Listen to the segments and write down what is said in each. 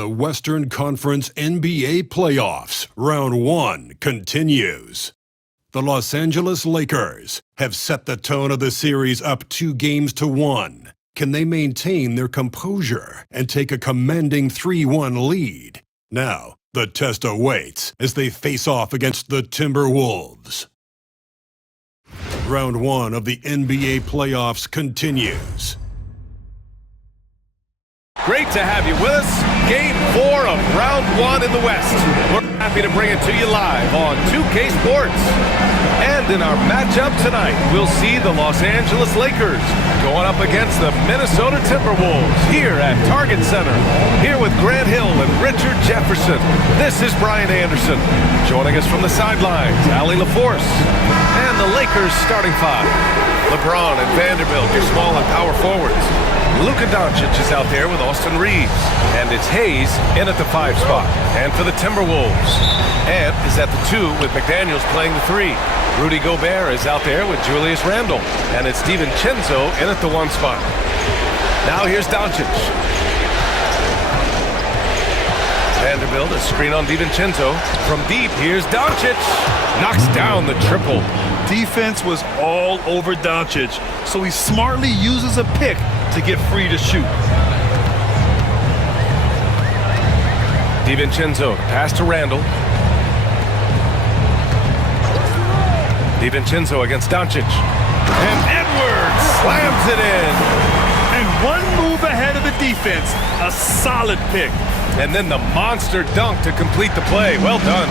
The Western Conference NBA Playoffs, Round 1, continues. The Los Angeles Lakers have set the tone of the series up 2-1. Can they maintain their composure and take a commanding 3-1 lead? Now, the test awaits as they face off against the Timberwolves. Round 1 of the NBA Playoffs continues. Great to have you with us. Game 4 of Round 1 in the West. We're happy to bring it to you live on 2K Sports. And in our matchup tonight, we'll see the Los Angeles Lakers going up against the Minnesota Timberwolves here at Target Center. Here with Grant Hill and Richard Jefferson. This is Brian Anderson. Joining us from the sidelines, Allie LaForce. And the Lakers starting five. LeBron and Vanderbilt, your small and power forwards. Luka Doncic is out there with Austin Reeves. And it's Hayes in at the 5 spot. And for the Timberwolves, Ant is at the 2 with McDaniels playing the 3. Rudy Gobert is out there with Julius Randle. And it's DiVincenzo in at the 1 spot. Now here's Doncic. Vanderbilt, a screen on DiVincenzo. From deep, here's Doncic. Knocks down the triple. Defense was all over Doncic, so he smartly uses a pick to get free to shoot. DiVincenzo, pass to Randle. DiVincenzo against Doncic. And Edwards slams it in. And one move ahead of the defense, a solid pick. And then the monster dunk to complete the play. Well done.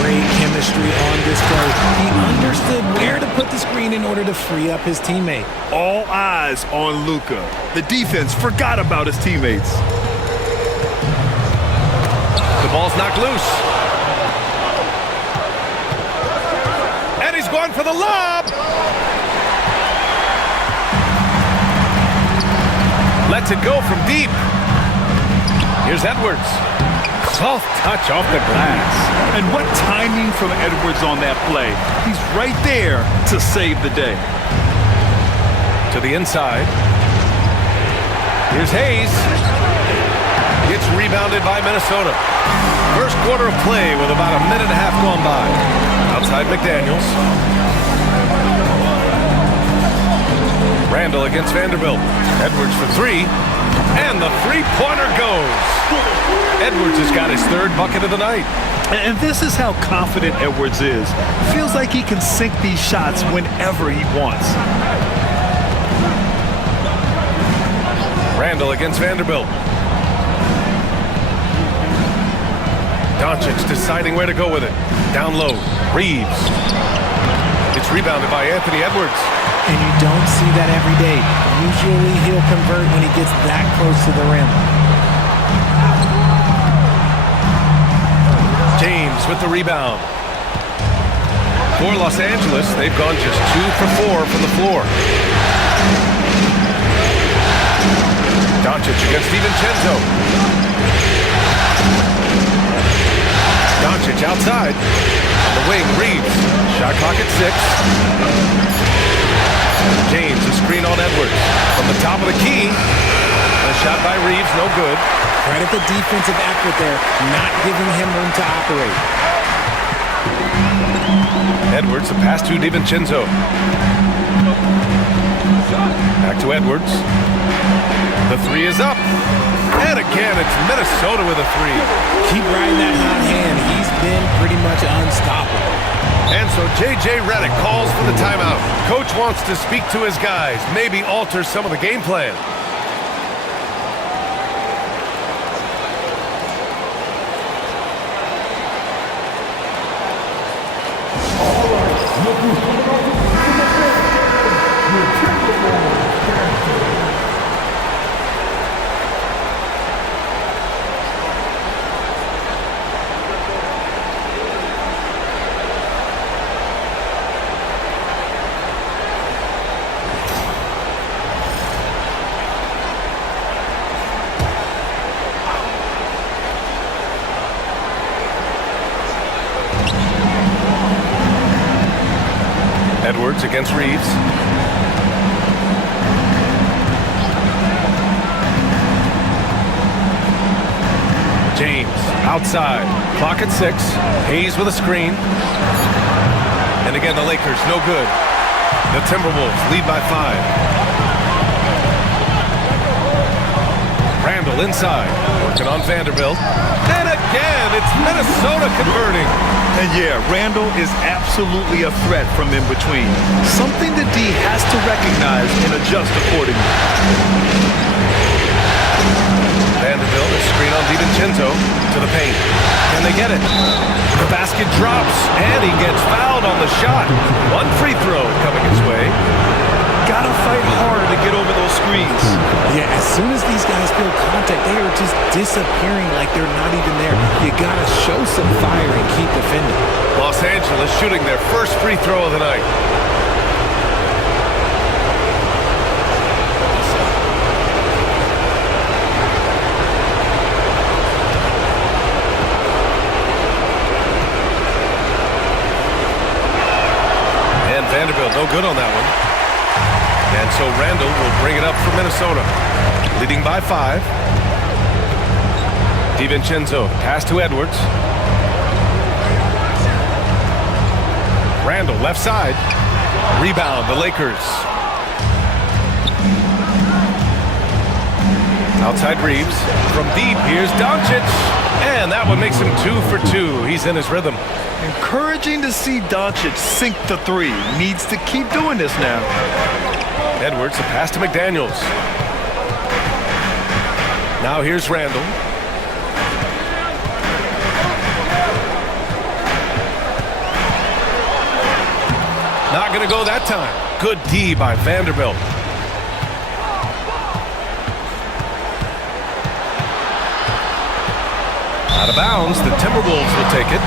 Great chemistry on display. He understood where to put the screen in order to free up his teammate. All eyes on Luka. The defense forgot about his teammates. The ball's knocked loose. And he's going for the lob. Lets it go from deep. Here's Edwards. Soft touch off the glass. And what timing from Edwards on that play. He's right there to save the day. To the inside. Here's Hayes. It's rebounded by Minnesota. First quarter of play with about a minute and a half gone by. Outside McDaniels. Randle against Vanderbilt. Edwards for 3. And the three-pointer goes. Edwards has got his 3rd bucket of the night. And this is how confident Edwards is. Feels like he can sink these shots whenever he wants. Randle against Vanderbilt. Doncic deciding where to go with it. Down low. Reeves. It's rebounded by Anthony Edwards. And you don't see that every day. Usually he'll convert when he gets that close to the rim. James with the rebound. For Los Angeles, they've gone just 2 for 4 from the floor. Doncic against DiVincenzo. Doncic outside. On the wing, Reeves. Shot clock at 6. James, a screen on Edwards. From the top of the key. A shot by Reeves, no good. Credit the defensive effort there, not giving him room to operate. Edwards, the pass to DiVincenzo. Back to Edwards. The 3 is up. And again, it's Minnesota with a 3. Keep riding that hot hand. He's been pretty much unstoppable. And so J.J. Redick calls for the timeout. Coach wants to speak to his guys, maybe alter some of the game plan. Edwards against Reeves. James outside. Clock at 6. Hayes with a screen. And again, the Lakers, no good. The Timberwolves lead by 5. Randall inside, working on Vanderbilt. And again, it's Minnesota converting. And yeah, Randall is absolutely a threat from in between. Something the D has to recognize and adjust accordingly. Vanderbilt is screen on DiVincenzo to the paint. Can they get it? The basket drops, and he gets fouled on the shot. One free throw coming his way. Gotta fight harder to get over those screens. Yeah, as soon as these guys feel contact, they are just disappearing like they're not even there. You gotta show some fire and keep defending. Los Angeles shooting their first free throw of the night. And Vanderbilt no good on that one. And so Randall will bring it up for Minnesota. Leading by 5. DiVincenzo pass to Edwards. Randall left side. Rebound, the Lakers. Outside Reeves. From deep, here's Doncic. And that one makes him 2 for 2. He's in his rhythm. Encouraging to see Doncic sink the 3. Needs to keep doing this now. Edwards, a pass to McDaniels. Now here's Randall. Not going to go that time. Good D by Vanderbilt. Out of bounds, the Timberwolves will take it.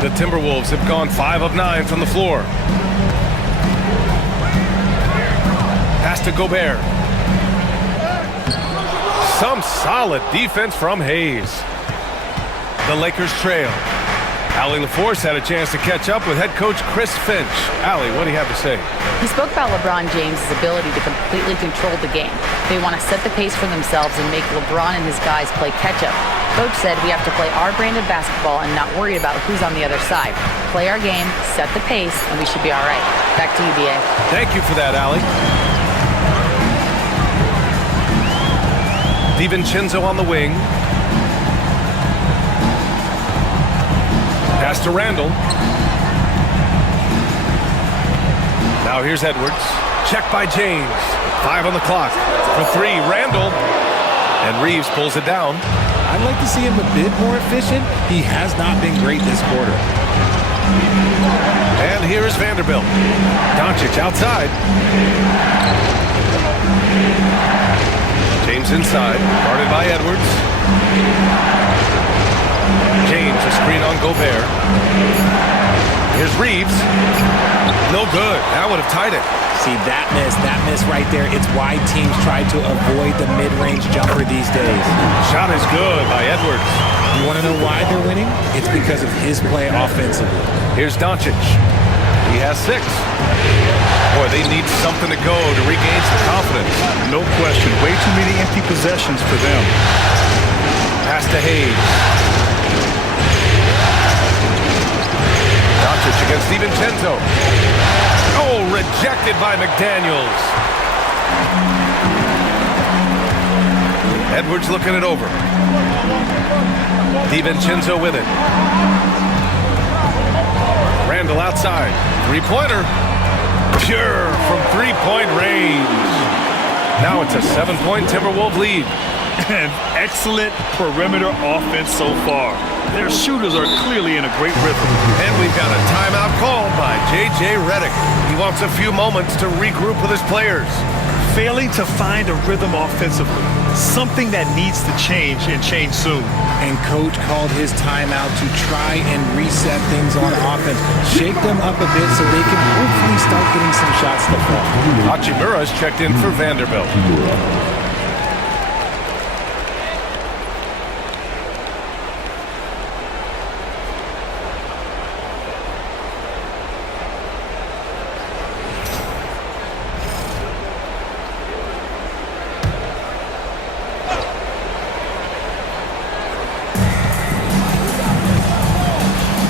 The Timberwolves have gone 5 of 9 from the floor. Pass to Gobert. Some solid defense from Hayes. The Lakers trail. Allie LaForce had a chance to catch up with head coach Chris Finch. Allie, what do you have to say? He spoke about LeBron James' ability to completely control the game. They want to set the pace for themselves and make LeBron and his guys play catch-up. Coach said we have to play our brand of basketball and not worry about who's on the other side. Play our game, set the pace, and we should be all right. Back to you, B.A. Thank you for that, Allie. DiVincenzo on the wing. Pass to Randall. Now here's Edwards. Check by James. 5 on the clock. For 3, Randall. And Reeves pulls it down. I'd like to see him a bit more efficient. He has not been great this quarter. And here's Vanderbilt. Doncic outside. James inside. Guarded by Edwards. James, a screen on Gobert. Here's Reeves. No good. That would have tied it. See, that miss right there. It's why teams try to avoid the mid-range jumper these days. Shot is good by Edwards. You want to know why they're winning? It's because of his play offensively. Here's Doncic. He has 6. Boy, they need something to go to regain some confidence. No question. Way too many empty possessions for them. Pass to Hayes. Doncic against DiVincenzo. Oh, rejected by McDaniels. Edwards looking it over. DiVincenzo with it. Randall outside. 3-pointer. Pure from 3-point range. Now it's a 7-point Timberwolves lead. An excellent perimeter offense so far. Their shooters are clearly in a great rhythm. And we've got a timeout called by J.J. Redick. He wants a few moments to regroup with his players. Failing to find a rhythm offensively. Something that needs to change and change soon. And coach called his timeout to try and reset things on offense. Shake them up a bit so they can hopefully start getting some shots to fall. Hachimura's checked in for Vanderbilt.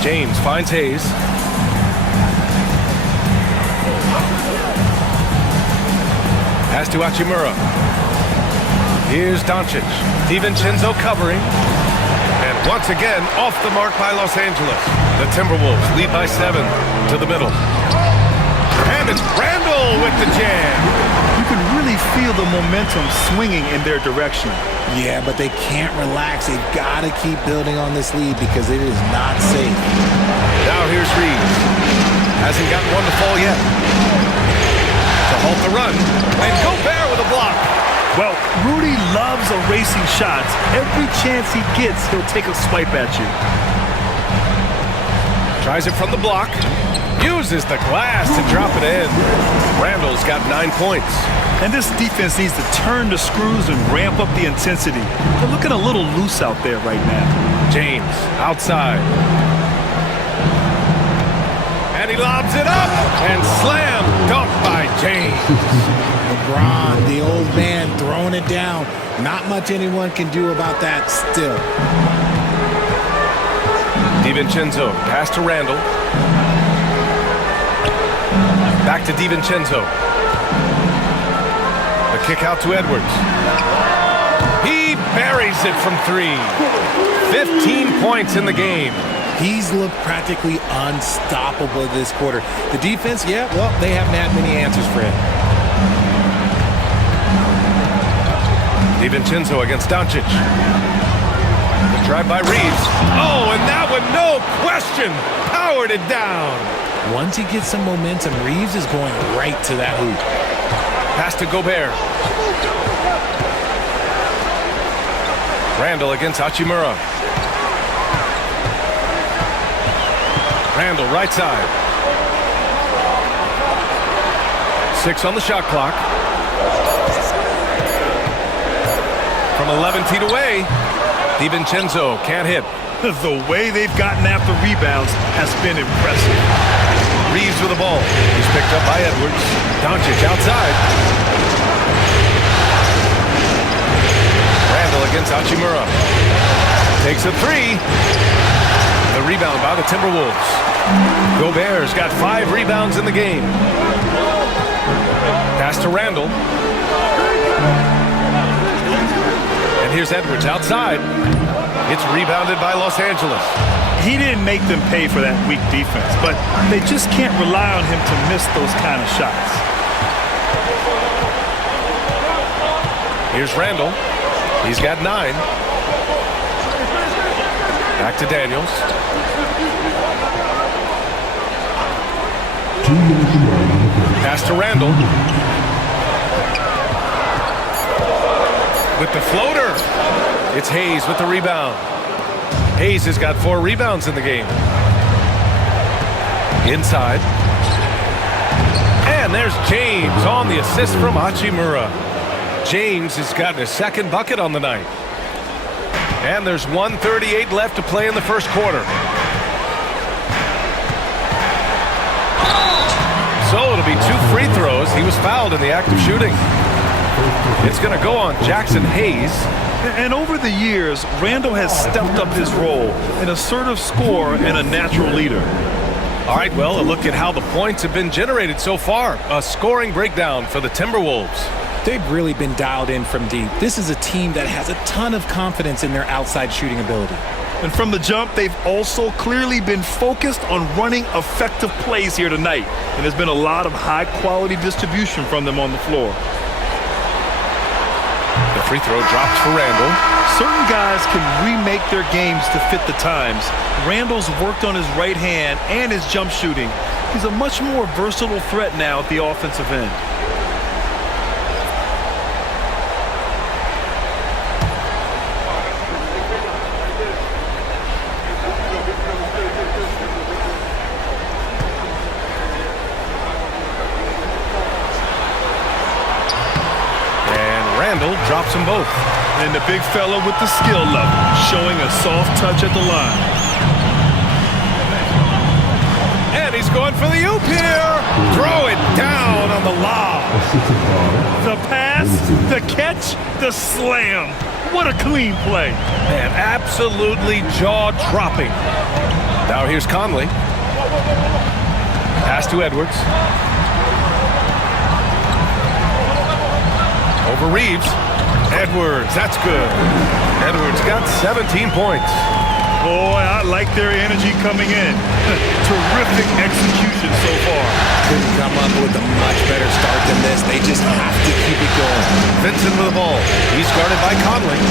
James finds Hayes. Pass to Hachimura. Here's Doncic. DiVincenzo covering. And once again, off the mark by Los Angeles. The Timberwolves lead by 7 to the middle. And it's Randle with the jam. You can really feel the momentum swinging in their direction. Yeah, but they can't relax. They've got to keep building on this lead because it is not safe. Now here's Reeves. Hasn't gotten one to fall yet. To halt the run. And Gobert with a block. Well, Rudy loves erasing shots. Every chance he gets, he'll take a swipe at you. Tries it from the block. Uses the glass to drop it in. Randall's got 9 points. And this defense needs to turn the screws and ramp up the intensity. They're looking a little loose out there right now. James outside. And he lobs it up. And slam dunk by James. LeBron, the old man, throwing it down. Not much anyone can do about that still. DiVincenzo, pass to Randle. Back to DiVincenzo. The kick out to Edwards. He buries it from 3. 15 points in the game. He's looked practically unstoppable this quarter. The defense, yeah, well, they haven't had many answers for him. DiVincenzo against Doncic. The drive by Reeves. Oh, and that one, no question, powered it down. Once he gets some momentum, Reeves is going right to that hoop. Pass to Gobert. Randle against Hachimura. Randle, right side. 6 on the shot clock. From 11 feet away, DiVincenzo can't hit. The way they've gotten after rebounds has been impressive. Reeves with the ball. He's picked up by Edwards. Doncic outside. Randle against Hachimura. Takes a 3. The rebound by the Timberwolves. Gobert's got 5 rebounds in the game. Pass to Randle. And here's Edwards outside. It's rebounded by Los Angeles. He didn't make them pay for that weak defense, but they just can't rely on him to miss those kind of shots. Here's Randle. He's got 9. Back to Daniels. Pass to Randle. With the floater. It's Hayes with the rebound. Hayes has got 4 rebounds in the game. Inside. And there's James on the assist from Hachimura. James has gotten his 2nd bucket on the night. And there's 1:38 left to play in the first quarter. So it'll be 2 free throws. He was fouled in the act of shooting. It's going to go on Jackson Hayes. And over the years, Randle has stepped up his role, an assertive scorer and a natural leader. All right, well, a look at how the points have been generated so far. A scoring breakdown for the Timberwolves. They've really been dialed in from deep. This is a team that has a ton of confidence in their outside shooting ability. And from the jump, they've also clearly been focused on running effective plays here tonight. And there's been a lot of high-quality distribution from them on the floor. The free throw drops for Randle. Certain guys can remake their games to fit the times. Randle's worked on his right hand and his jump shooting. He's a much more versatile threat now at the offensive end. Randle drops them both. And the big fella with the skill level, showing a soft touch at the line. And he's going for the oop here. Throw it down on the lob. The pass, the catch, the slam. What a clean play. Man, absolutely jaw-dropping. Now here's Conley. Pass to Edwards. Over Reeves. Edwards, that's good. Edwards got 17 points. Boy, I like their energy coming in. Terrific execution so far. Couldn't come up with a much better start than this. They just have to keep it going. Vincent with the ball. He's guarded by Conley.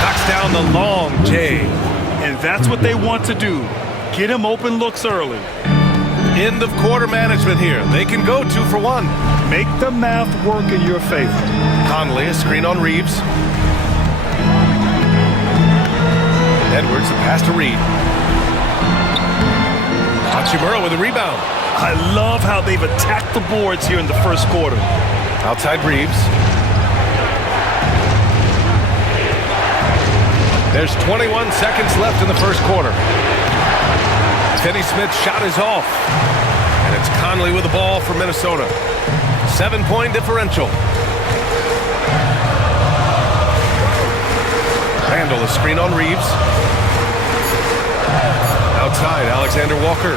Knocks down the long J. And that's what they want to do. Get him open looks early. End of quarter management here. They can go 2 for 1. Make the math work in your favor. Conley, a screen on Reeves. Edwards, a pass to Reed. Hachimura with a rebound. I love how they've attacked the boards here in the first quarter. Outside Reeves. There's 21 seconds left in the first quarter. Finney-Smith's shot is off. And it's Conley with the ball for Minnesota. 7-point differential. Randall, a screen on Reeves. Outside, Alexander Walker.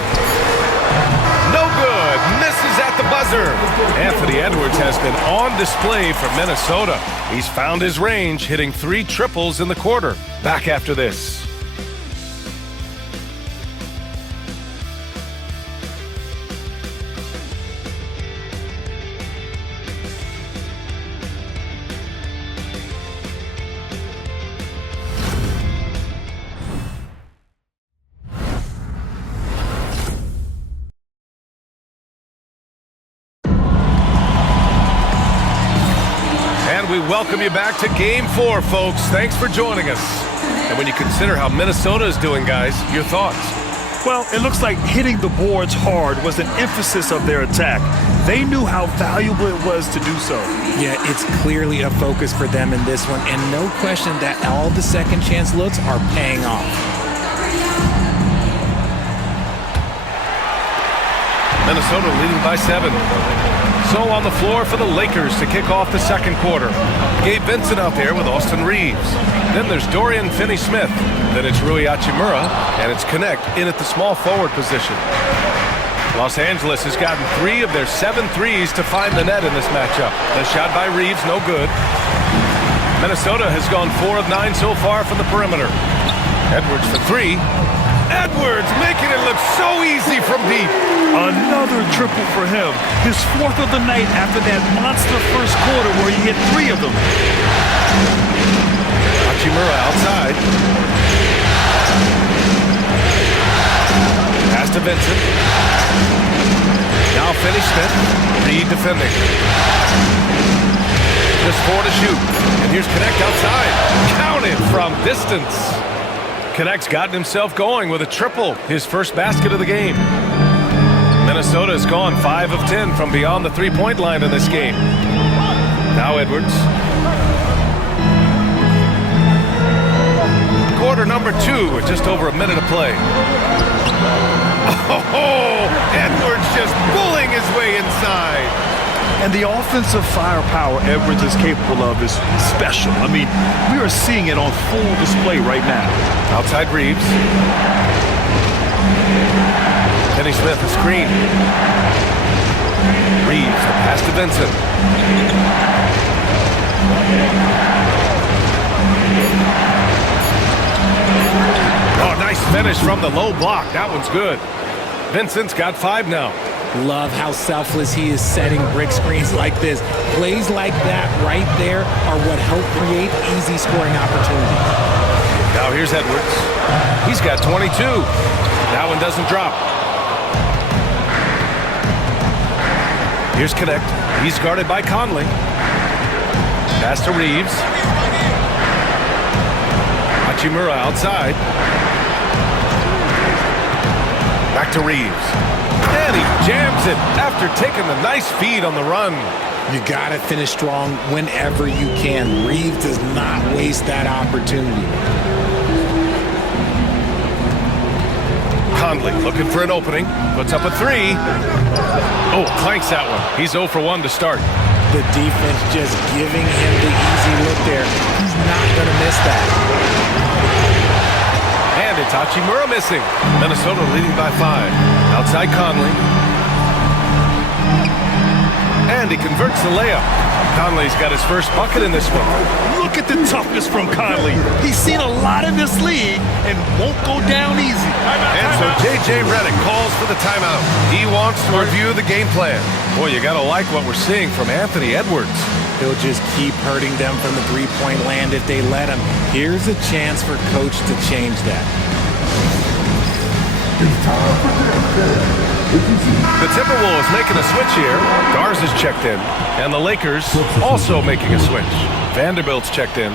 No good. Misses at the buzzer. Anthony Edwards has been on display for Minnesota. He's found his range, hitting 3 triples in the quarter. Back after this. We welcome you back to Game 4, folks. Thanks for joining us. And when you consider how Minnesota is doing, guys, your thoughts? Well, it looks like hitting the boards hard was an emphasis of their attack. They knew how valuable it was to do so. Yeah, it's clearly a focus for them in this one, and no question that all the second chance looks are paying off. Minnesota leading by 7. So on the floor for the Lakers to kick off the second quarter. Gabe Vincent out there with Austin Reeves. Then there's Dorian Finney-Smith. Then it's Rui Hachimura, and it's Connect in at the small forward position. Los Angeles has gotten 3 of their 7 threes to find the net in this matchup. The shot by Reeves, no good. Minnesota has gone 4 of 9 so far from the perimeter. Edwards for 3. Edwards making it look so easy from deep. Another triple for him. His 4th of the night after that monster first quarter where he hit 3 of them. Hachimura outside. Pass to Vincent. Now Finney-Smith. Reed defending. Just 4 to shoot. And here's Connect outside. Counted from distance. Connect's gotten himself going with a triple, his first basket of the game. Minnesota has gone 5 of 10 from beyond the 3-point line in this game. Now Edwards. Quarter number 2 with just over a minute of play. Oh, Edwards just pulling his way inside. And the offensive firepower Edwards is capable of is special. I mean, we are seeing it on full display right now. Outside Reeves. Finney-Smith, a screen. Reeves, the pass to Vincent. Oh, nice finish from the low block. That one's good. Vincent's got 5 now. Love how selfless he is setting brick screens like this. Plays like that right there are what help create easy scoring opportunities. Now here's Edwards. He's got 22. That one doesn't drop. Here's Connect. He's guarded by Conley. Pass to Reeves. Hachimura outside. Back to Reeves. And he jams it after taking the nice feed on the run. You got to finish strong whenever you can. Reeves does not waste that opportunity. Conley looking for an opening. Puts up a 3. Oh, clanks that one. He's 0 for 1 to start. The defense just giving him the easy look there. He's not going to miss that. And it It's Hachimura missing. Minnesota leading by 5. Outside Conley. And he converts the layup. Conley's got his first bucket in this one. Look at the toughness from Conley. He's seen a lot in this league and won't go down easy. And so J.J. Redick calls for the timeout. He wants to review the game plan. Boy, you got to like what we're seeing from Anthony Edwards. He'll just keep hurting them from the three-point land if they let him. Here's a chance for Coach to change that. The Timberwolves making a switch here. Garza's checked in. And the Lakers also making a switch. Vanderbilt's checked in.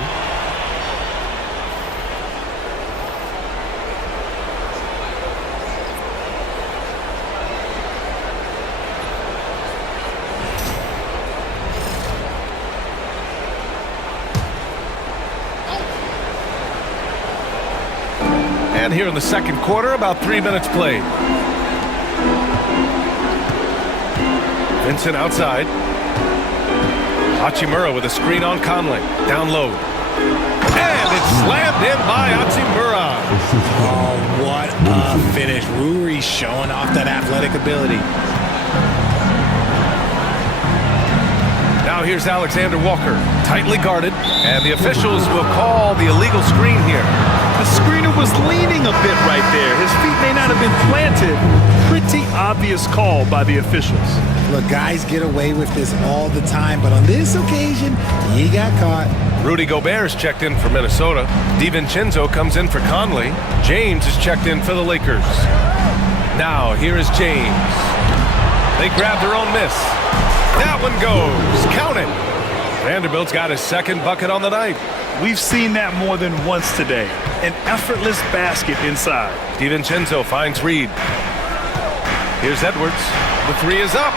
And here in the second quarter, about 3 minutes played. Vincent outside. Hachimura with a screen on Conley. Down low. And it's slammed in by Hachimura. Oh, what a finish. Ruri showing off that athletic ability. Now here's Alexander Walker. Tightly guarded. And the officials will call the illegal screen here. The screener was leaning a bit right there. His feet may not have been planted. Pretty obvious call by the officials. Look, guys get away with this all the time, but on this occasion, he got caught. Rudy Gobert's checked in for Minnesota. DiVincenzo comes in for Conley. James is checked in for the Lakers. Now, here is James. They grab their own miss. That one goes. Count it. Vanderbilt's got his second bucket on the night. We've seen that more than once today. An effortless basket inside. DiVincenzo finds Reed. Here's Edwards. The three is up.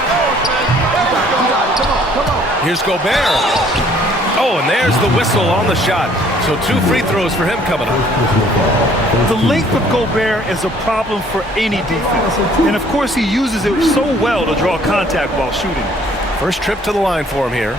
Here's Gobert. Oh, and there's the whistle on the shot. So 2 free throws for him coming up. The length of Gobert is a problem for any defense. And, of course, he uses it so well to draw contact while shooting. First trip to the line for him here.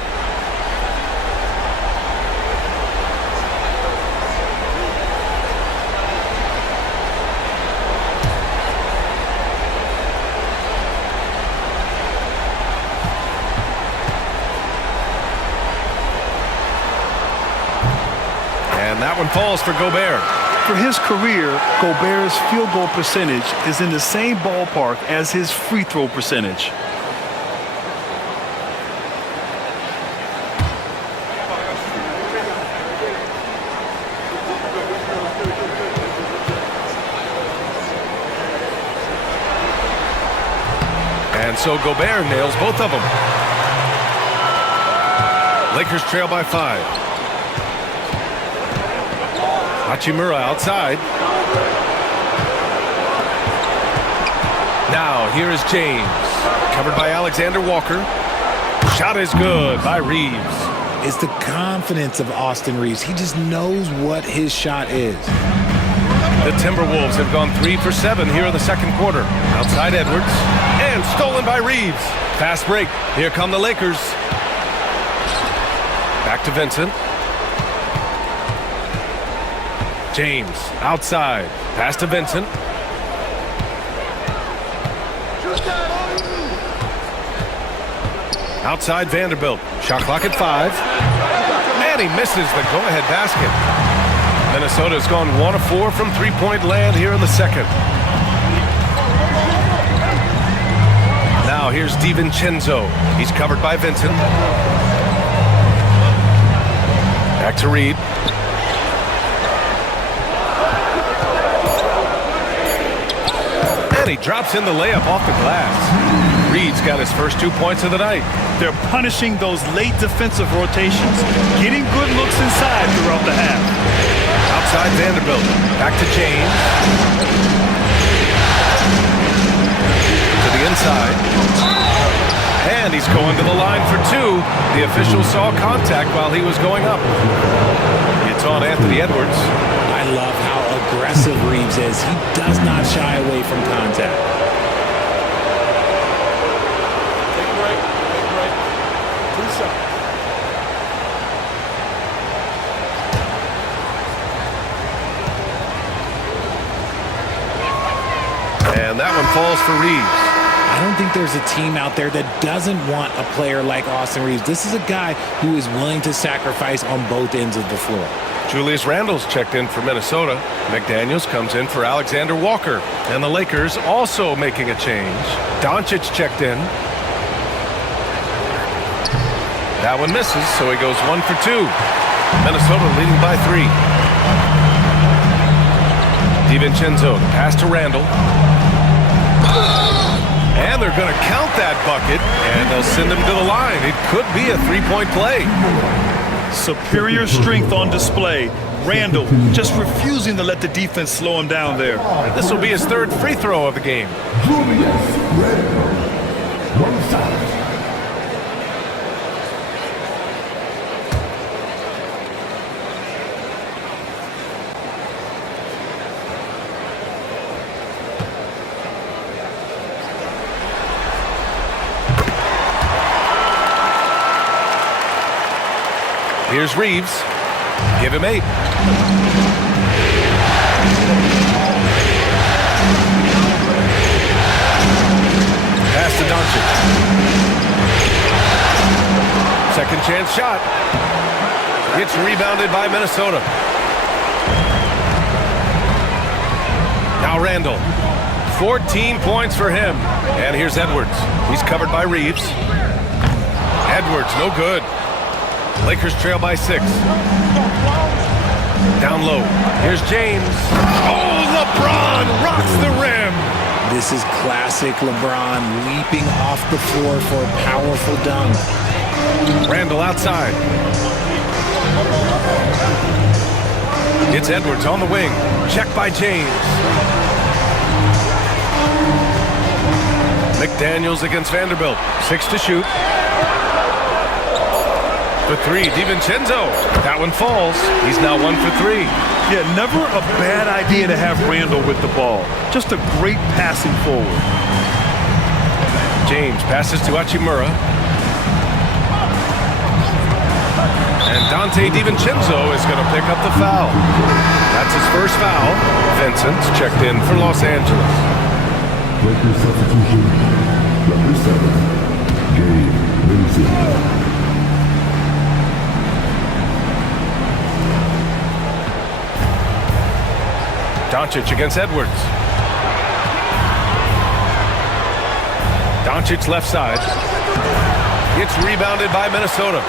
And that one falls for Gobert. For his career, Gobert's field goal percentage is in the same ballpark as his free throw percentage. And so Gobert nails both of them. Lakers trail by 5. Hachimura outside. Now, here is James. Covered by Alexander Walker. Shot is good by Reeves. It's the confidence of Austin Reeves. He just knows what his shot is. The Timberwolves have gone 3 for 7 here in the second quarter. Outside Edwards. And stolen by Reeves. Fast break. Here come the Lakers. Back to Vincent. James outside. Pass to Vincent. Outside Vanderbilt. Shot clock at 5. And he misses the go-ahead basket. Minnesota's gone 1 of 4 from three-point land here in the second. Now here's DiVincenzo. He's covered by Vincent. Back to Reed. And he drops in the layup off the glass. Reed's got his first 2 points of the night. They're punishing those late defensive rotations, getting good looks inside throughout the half. Outside Vanderbilt. Back to James. To the inside. And he's going to the line for 2. The official saw contact while he was going up. It's on Anthony Edwards. I love how aggressive Reeves is. He does not shy away from contact. And that one falls for Reeves. I don't think there's a team out there that doesn't want a player like Austin Reeves. This is a guy who is willing to sacrifice on both ends of the floor. Julius Randle's checked in for Minnesota. McDaniels comes in for Alexander Walker. And the Lakers also making a change. Doncic checked in. That one misses, so he goes 1 for 2. Minnesota leading by 3. DiVincenzo, the pass to Randle. And they're going to count that bucket, and they'll send him to the line. It could be a three-point play. Superior strength on display. Randle just refusing to let the defense slow him down there. This will be his third free throw of the game. Here's Reeves. Give him 8. Pass to Doncic. Second chance shot. Gets rebounded by Minnesota. Now Randle. 14 points for him. And here's Edwards. He's covered by Reeves. Edwards, no good. Lakers trail by 6. Down low. Here's James. Oh, LeBron rocks the rim. This is classic LeBron leaping off the floor for a powerful dunk. Randle outside. It's Edwards on the wing. Check by James. McDaniels against Vanderbilt. 6 to shoot. For 3, DiVincenzo. That one falls. He's now 1 for 3. Yeah, never a bad idea to have Randle with the ball. Just a great passing forward. James passes to Hachimura. And Dante DiVincenzo is going to pick up the foul. That's his first foul. Vincent's checked in for Los Angeles. Lakers substitution, number 7, Gabe Vincent. Doncic against Edwards. Doncic left side. It's rebounded by Minnesota.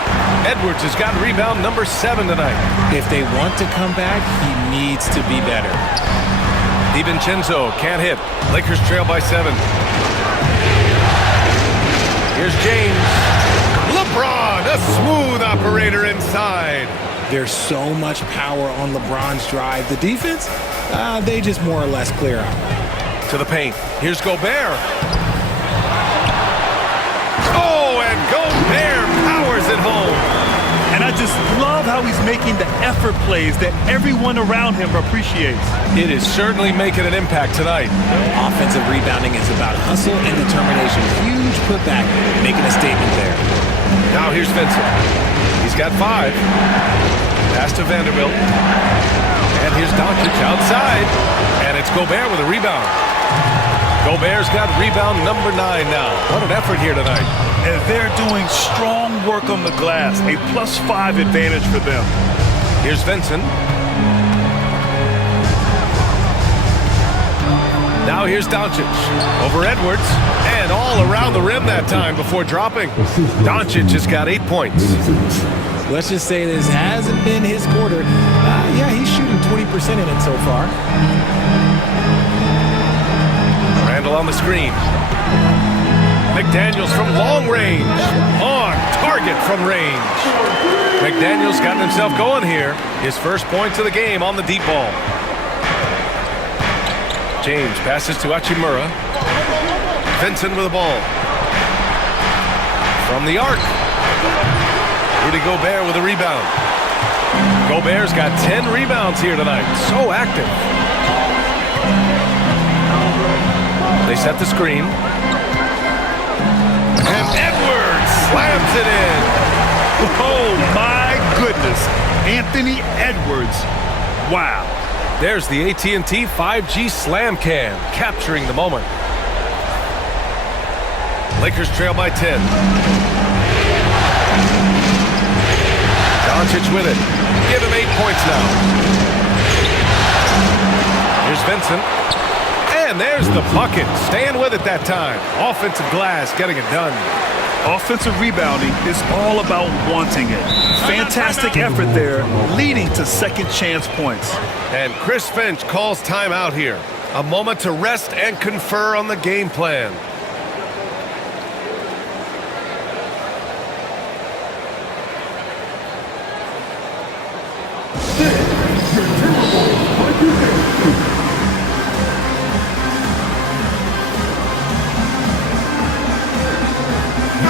Edwards has got rebound number 7 tonight. If they want to come back, he needs to be better. DiVincenzo can't hit. Lakers trail by 7. Here's James. LeBron, a smooth operator inside. There's so much power on LeBron's drive. The defense, they just more or less clear out. To the paint. Here's Gobert. Oh, and Gobert powers it home. And I just love how he's making the effort plays that everyone around him appreciates. It is certainly making an impact tonight. Offensive rebounding is about hustle and determination. Huge putback, making a statement there. Now here's Vincent. He's got 5. Pass to Vanderbilt. And here's Doncic outside. And it's Gobert with a rebound. Gobert's got rebound number 9 now. What an effort here tonight. And they're doing strong work on the glass. A +5 advantage for them. Here's Vincent. Now here's Doncic. Over Edwards. And all around the rim that time before dropping. Doncic has got 8 points. Let's just say this hasn't been his quarter. Yeah, he's shooting 20% in it so far. Randle on the screen. McDaniels from long range. On target from range. McDaniels got himself going here. His first points of the game on the deep ball. James passes to Hachimura. Vincent with the ball. From the arc. Rudy Gobert with a rebound. Gobert's got 10 rebounds here tonight. So active. They set the screen. And Edwards slams it in. Oh, my goodness. Anthony Edwards. Wow. There's the AT&T 5G Slam Cam, capturing the moment. Lakers trail by 10. Doncic with it. Give him 8 points now. Here's Vincent. And there's the bucket. Staying with it that time. Offensive glass getting it done. Offensive rebounding is all about wanting it. Fantastic effort there, leading to second chance points. And Chris Finch calls timeout here. A moment to rest and confer on the game plan.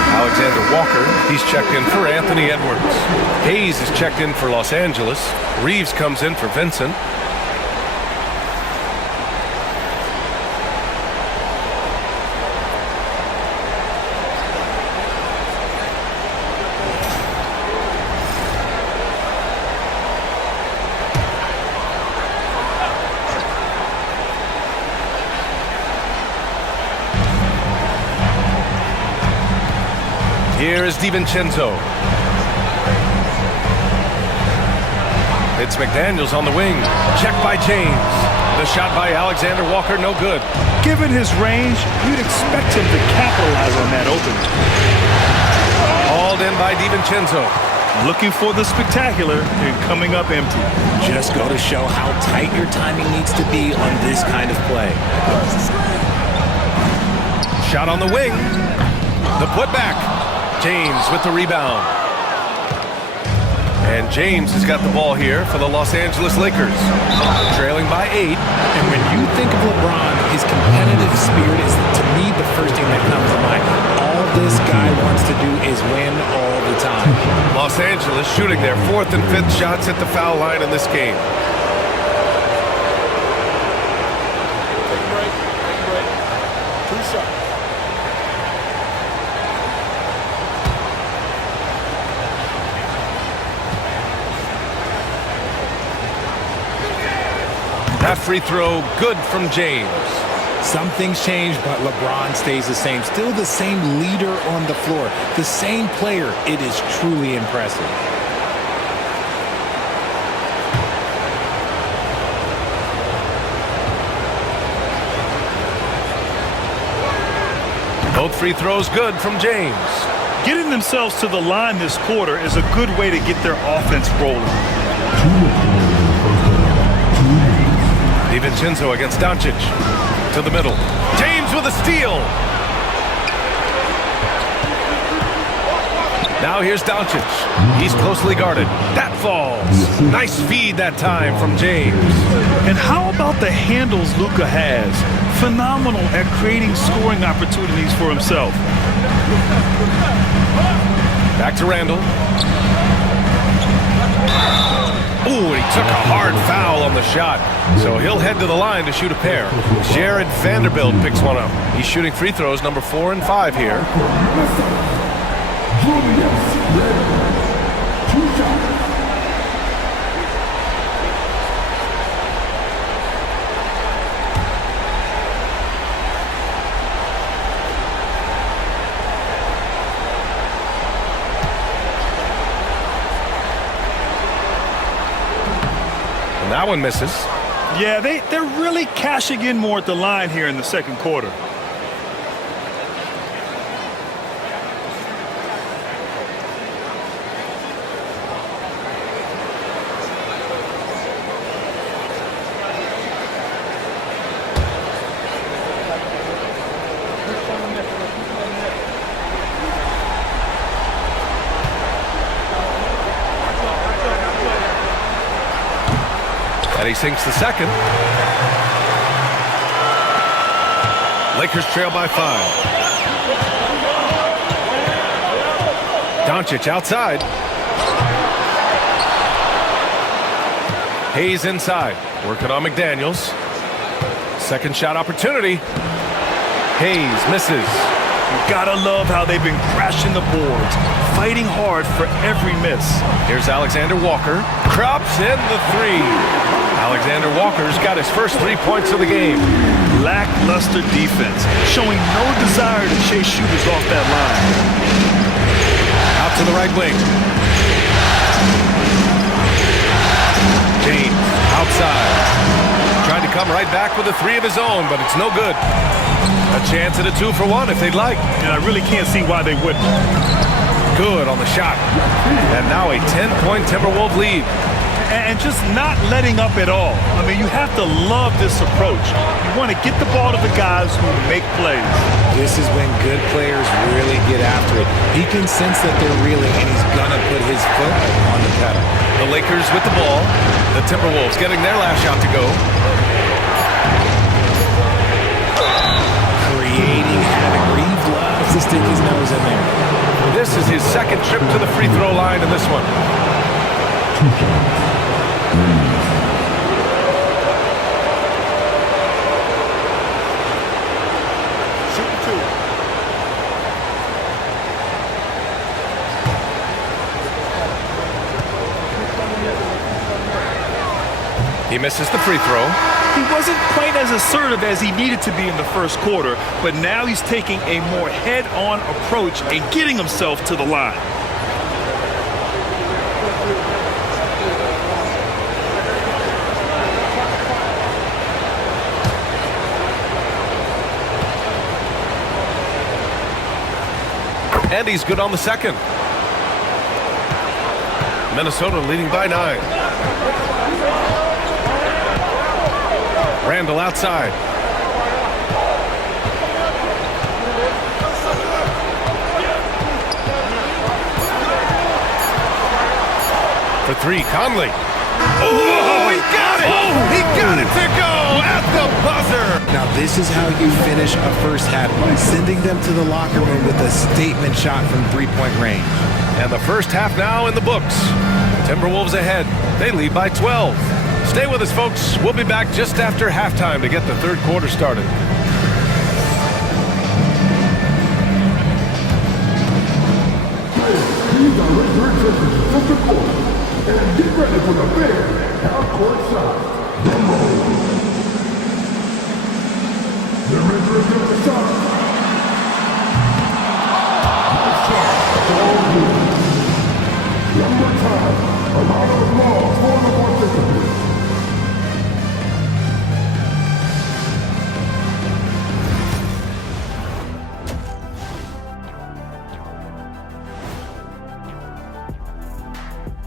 Alexander Walker, he's checked in for Anthony Edwards. Hayes is checked in for Los Angeles. Reeves comes in for Vincent. Here is DiVincenzo. It's McDaniels on the wing. Checked by James. The shot by Alexander Walker, no good. Given his range, you'd expect him to capitalize on that opening. Hauled in by DiVincenzo. Looking for the spectacular and coming up empty. Just go to show how tight your timing needs to be on this kind of play. Shot on the wing. The putback. James with the rebound. And James has got the ball here for the Los Angeles Lakers. Trailing by 8. And when you think of LeBron, his competitive spirit is, to me, the first thing that comes to mind. All this guy wants to do is win all the time. Los Angeles shooting their 4th and 5th shots at the foul line in this game. Take a break. 2 shots. That free throw, good from James. Some things change, but LeBron stays the same. Still the same leader on the floor. The same player. It is truly impressive. Both free throws good from James. Getting themselves to the line this quarter is a good way to get their offense rolling. DiVincenzo against Doncic. To the middle. James with a steal. Now here's Doncic. He's closely guarded. That falls. Nice feed that time from James. And how about the handles Luka has? Phenomenal at creating scoring opportunities for himself. Back to Randall. Ooh, and he took a hard foul on the shot. So he'll head to the line to shoot a pair. Jared Vanderbilt picks one up. He's shooting free throws number 4 and 5 here. And that one misses. Yeah, they're really cashing in more at the line here in the second quarter. And he sinks the second. Lakers trail by 5. Doncic outside. Hayes inside. Working on McDaniels. Second shot opportunity. Hayes misses. You gotta love how they've been crashing the boards, fighting hard for every miss. Here's Alexander Walker. Crops in the 3. Alexander Walker's got his first 3 points of the game. Lackluster defense, showing no desire to chase shooters off that line. Out to the right wing. James, outside. Tried to come right back with a 3 of his own, but it's no good. A chance at a 2 for 1 if they'd like. And I really can't see why they wouldn't. Good on the shot. And now a 10-point Timberwolves lead. And just not letting up at all. I mean, you have to love this approach. You want to get the ball to the guys who make plays. This is when good players really get after it. He can sense that they're reeling, and he's going to put his foot on the pedal. The Lakers with the ball. The Timberwolves getting their last shot to go. Creating havoc. Reeves loves to stick his nose in there. This is his second trip to the free throw line in this one. 2 shots. Shooting 2. He misses the free throw. He wasn't quite as assertive as he needed to be in the first quarter, but now he's taking a more head-on approach and getting himself to the line. And he's good on the second. Minnesota leading by 9. Randall outside. For 3, Conley. Oh, he got it! He got it to go at the buzzer! Now, this is how you finish a first half, by sending them to the locker room with a statement shot from 3-point range. And the first half now in the books. Timberwolves ahead. They lead by 12. Stay with us, folks. We'll be back just after halftime to get the third quarter started. These are return trippers from the court. And get ready for the big half-court shot. Drum roll. The return of the shot. Nice shot. All good. One more time. A lot of applause for the participants.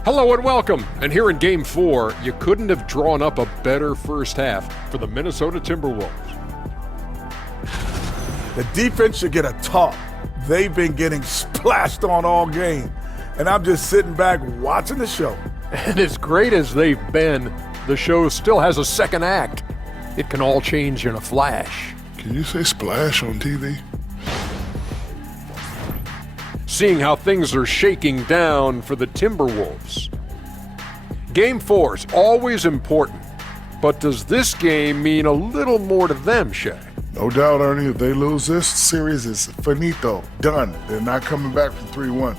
Hello and welcome. And here in Game 4, you couldn't have drawn up a better first half for the Minnesota Timberwolves. The defense should get a talk. They've been getting splashed on all game. And I'm just sitting back watching the show. And as great as they've been, the show still has a second act. It can all change in a flash. Can you say splash on TV? Seeing how things are shaking down for the Timberwolves. Game 4 is always important, but does this game mean a little more to them, Shay? No doubt, Ernie. If they lose this series, it's finito. Done. They're not coming back from 3-1.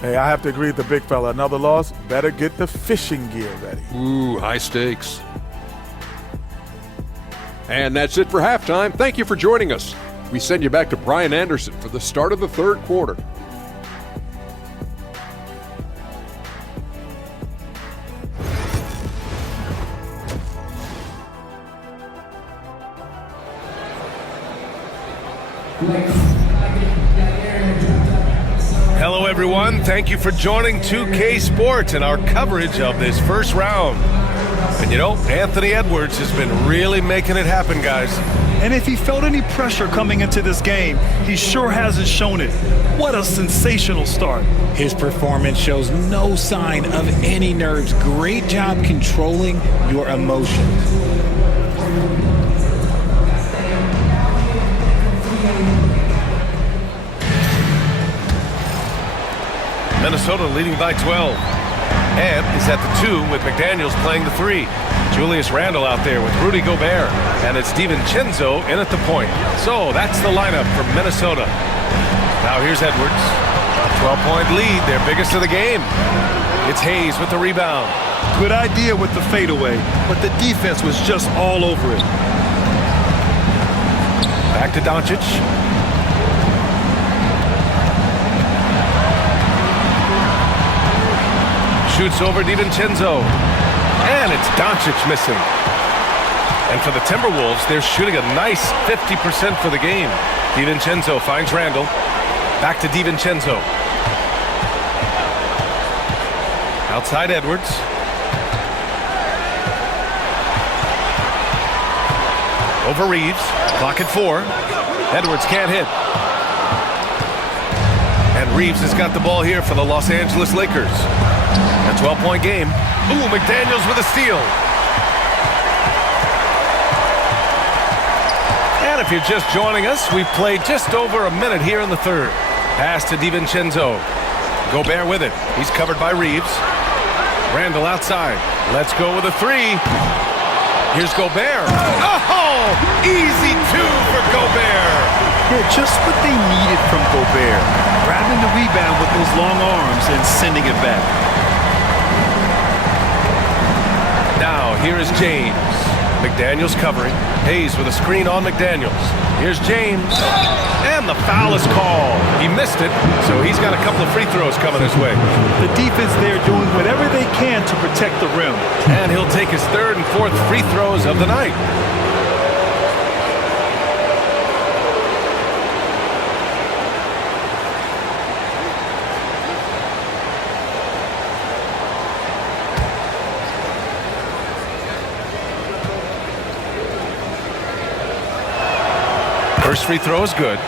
Hey, I have to agree with the big fella. Another loss, better get the fishing gear ready. Ooh, high stakes. And that's it for halftime. Thank you for joining us. We send you back to Brian Anderson for the start of the third quarter. Hello, everyone. Thank you for joining 2K Sports and our coverage of this first round. And you know, Anthony Edwards has been really making it happen, guys. And if he felt any pressure coming into this game, he sure hasn't shown it. What a sensational start. His performance shows no sign of any nerves. Great job controlling your emotions. Minnesota leading by 12. And is at the 2 with McDaniels playing the 3. Julius Randle out there with Rudy Gobert. And it's DiVincenzo in at the point. So that's the lineup for Minnesota. Now here's Edwards. A 12-point lead, their biggest of the game. It's Hayes with the rebound. Good idea with the fadeaway, but the defense was just all over it. Back to Doncic. Shoots over DiVincenzo. And it's Doncic missing. And for the Timberwolves, they're shooting a nice 50% for the game. DiVincenzo finds Randall. Back to DiVincenzo. Outside Edwards. Over Reeves. Clock at 4. Edwards can't hit. And Reeves has got the ball here for the Los Angeles Lakers. A 12-point game. Ooh, McDaniels with a steal. And if you're just joining us, we've played just over a minute here in the third. Pass to DiVincenzo. Gobert with it. He's covered by Reeves. Randall outside. Let's go with a 3. Here's Gobert. Oh, easy 2 for Gobert. Yeah, just what they needed from Gobert. Grabbing the rebound with those long arms and sending it back. Now, here is James. McDaniels covering. Hayes with a screen on McDaniels. Here's James. And the foul is called. He missed it, so he's got a couple of free throws coming his way. The defense there doing whatever they can to protect the rim. And he'll take his 3rd and 4th free throws of the night. First free throw is good.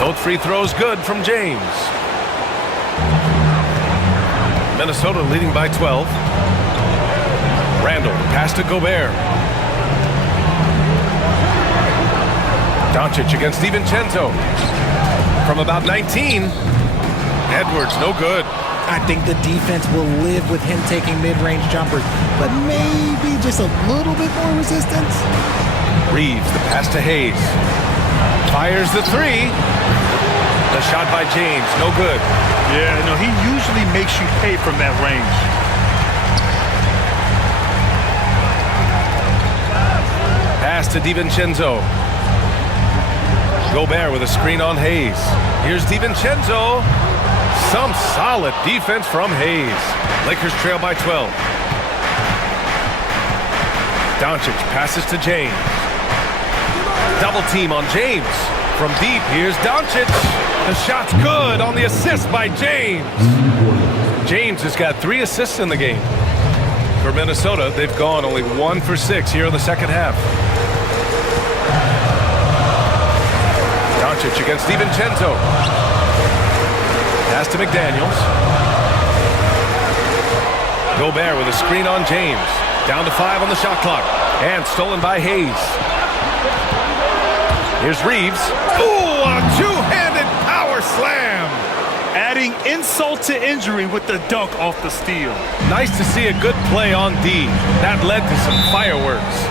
Both free throws good from James. Minnesota leading by 12. Randall, pass to Gobert. Doncic against DiVincenzo. From about 19. Edwards, no good. I think the defense will live with him taking mid-range jumpers, but maybe just a little bit more resistance. Reeves, the pass to Hayes. Fires the 3. The shot by James, no good. Yeah, no, he usually makes you pay from that range. Pass to DiVincenzo. Gobert with a screen on Hayes. Here's DiVincenzo. Some solid defense from Hayes. Lakers trail by 12. Doncic passes to James. Double team on James. From deep, here's Doncic. The shot's good on the assist by James. James has got 3 assists in the game. For Minnesota, they've gone only 1 for 6 here in the second half. Doncic against DiVincenzo. Pass to McDaniels. Gobert with a screen on James. Down to 5 on the shot clock. And stolen by Hayes. Here's Reeves. Ooh, a two-handed power slam. Adding insult to injury with the dunk off the steal. Nice to see a good play on D. That led to some fireworks.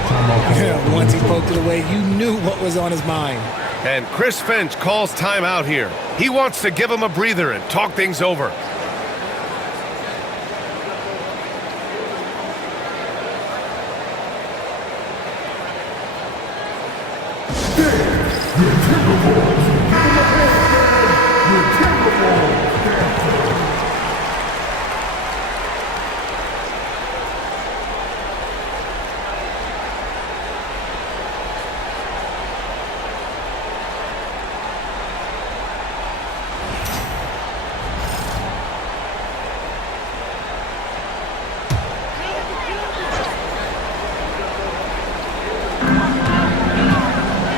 Yeah, once he poked it away, you knew what was on his mind. And Chris Finch calls timeout here. He wants to give him a breather and talk things over.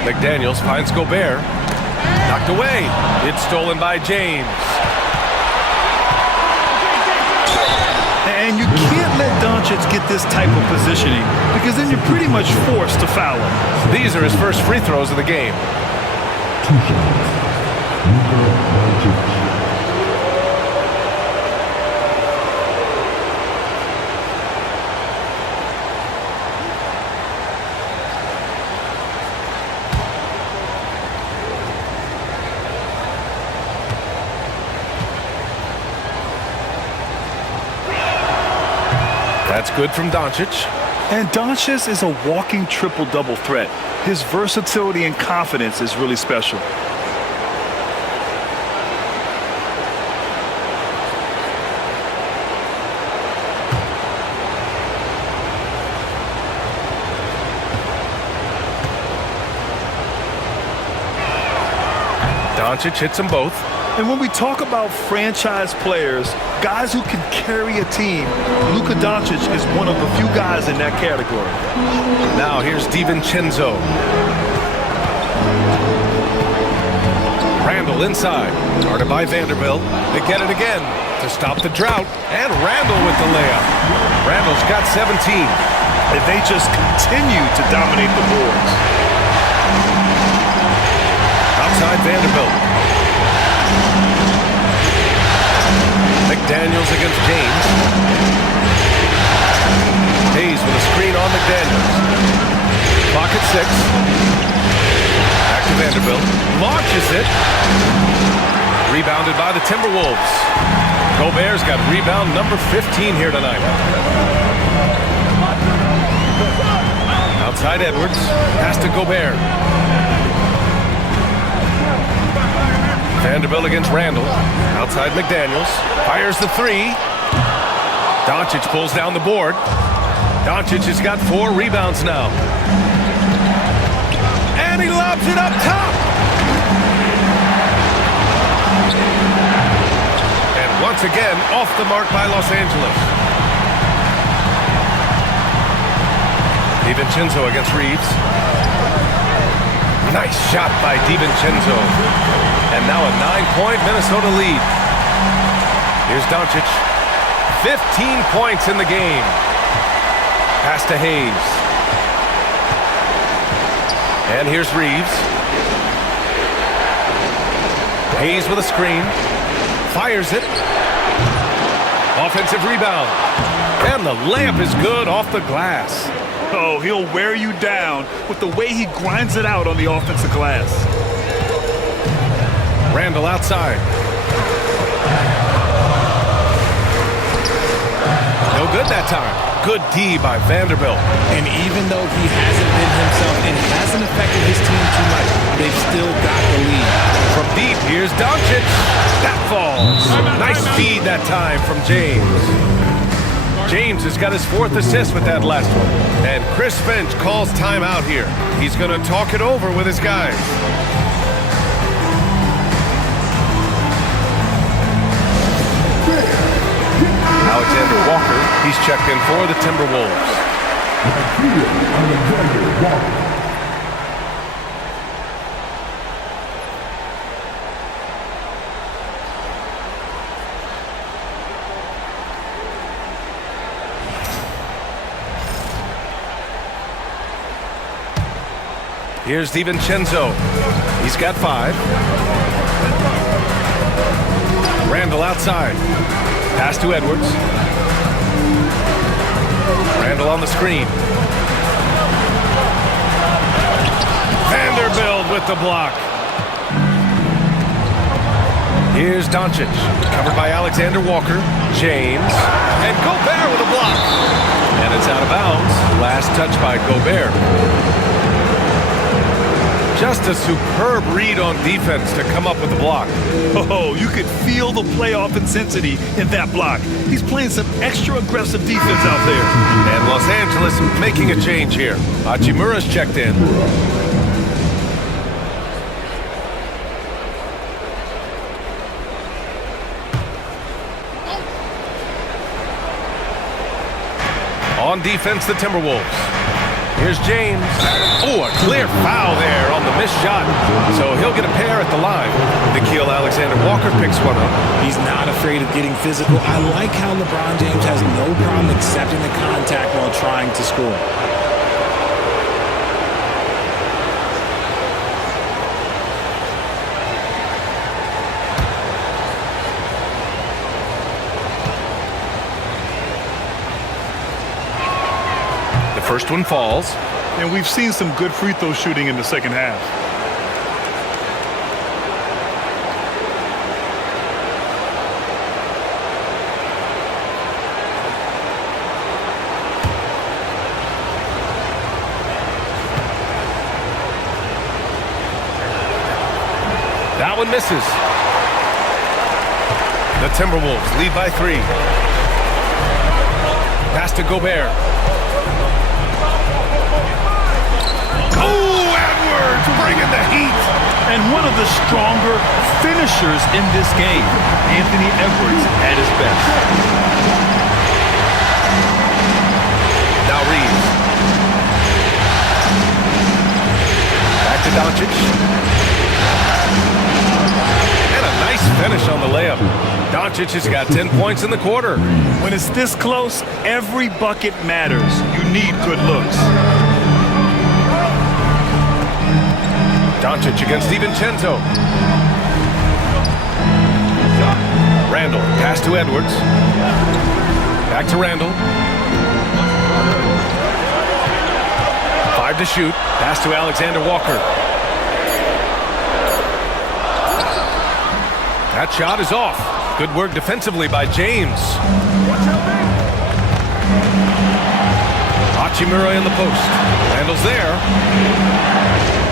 McDaniels finds Gobert. Knocked away. It's stolen by James. And you can't let Doncic get this type of positioning because then you're pretty much forced to foul him. These are his first free throws of the game. 2 shots. Luka Doncic. That's good from Doncic. And Doncic is a walking triple-double threat. His versatility and confidence is really special. Doncic hits them both. And when we talk about franchise players, guys who can carry a team, Luka Doncic is one of the few guys in that category. Now here's DiVincenzo. Randall inside. Guarded by Vanderbilt. They get it again to stop the drought. And Randall with the layup. Randall's got 17. And they just continue to dominate the boards. Outside Vanderbilt. McDaniels against James. Hayes with a screen on McDaniels. Clock at 6. Back to Vanderbilt. Launches it. Rebounded by the Timberwolves. Gobert's got rebound number 15 here tonight. Outside Edwards. Pass to Gobert. Vanderbilt against Randall. Outside McDaniels. Fires the 3. Doncic pulls down the board. Doncic has got 4 rebounds now. And he lobs it up top. And once again, off the mark by Los Angeles. DiVincenzo against Reeves. Nice shot by DiVincenzo. And now a 9-point Minnesota lead. Here's Doncic. 15 points in the game. Pass to Hayes. And here's Reeves. Hayes with a screen. Fires it. Offensive rebound. And the layup is good off the glass. Oh, he'll wear you down with the way he grinds it out on the offensive glass. Randall outside. No good that time. Good D by Vanderbilt. And even though he hasn't been himself and hasn't affected his team too much, they've still got the lead. From deep, here's Doncic. That falls. Nice feed that time from James. James has got his 4th assist with that last one. And Chris Finch calls timeout here. He's going to talk it over with his guys. Alexander Walker, he's checked in for the Timberwolves. Alexander Walker. Here's DiVincenzo. He's got 5. Randall outside. Pass to Edwards. Randall on the screen. Vanderbilt with the block. Here's Doncic. Covered by Alexander Walker. James. And Gobert with a block. And it's out of bounds. Last touch by Gobert. Just a superb read on defense to come up with the block. Oh, you could feel the playoff intensity in that block. He's playing some extra aggressive defense out there. And Los Angeles making a change here. Hachimura's checked in. On defense, the Timberwolves. Here's James. Oh, a clear foul there on the missed shot. So he'll get a pair at the line. Nickeil Alexander-Walker picks one up. He's not afraid of getting physical. I like how LeBron James has no problem accepting the contact while trying to score. First one falls. And we've seen some good free throw shooting in the second half. That one misses. The Timberwolves lead by 3. Pass to Gobert. Oh, Edwards bringing the heat. And one of the stronger finishers in this game, Anthony Edwards at his best. Now Reeves. Back to Doncic. And a nice finish on the layup. Doncic has got 10 points in the quarter. When it's this close, every bucket matters. You need good looks. Doncic against DiVincenzo. Randall, pass to Edwards. Back to Randall. 5 to shoot. Pass to Alexander Walker. That shot is off. Good work defensively by James. Hachimura in the post. Randall's there.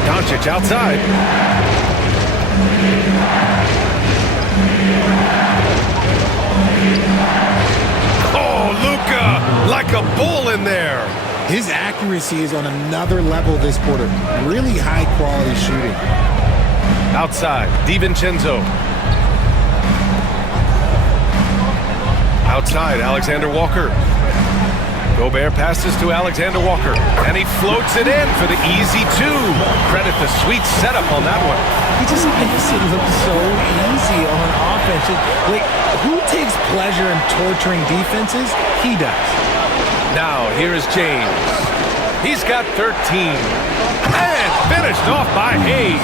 Doncic outside. Oh, Luka, like a bull in there. His accuracy is on another level this quarter. Really high quality shooting. Outside, DiVincenzo. Outside, Alexander Walker. Gobert passes to Alexander Walker, and he floats it in for the easy 2. Credit the sweet setup on that one. He just makes it look so easy on offense. Like, who takes pleasure in torturing defenses? He does. Now, here is James. He's got 13. And finished off by Hayes.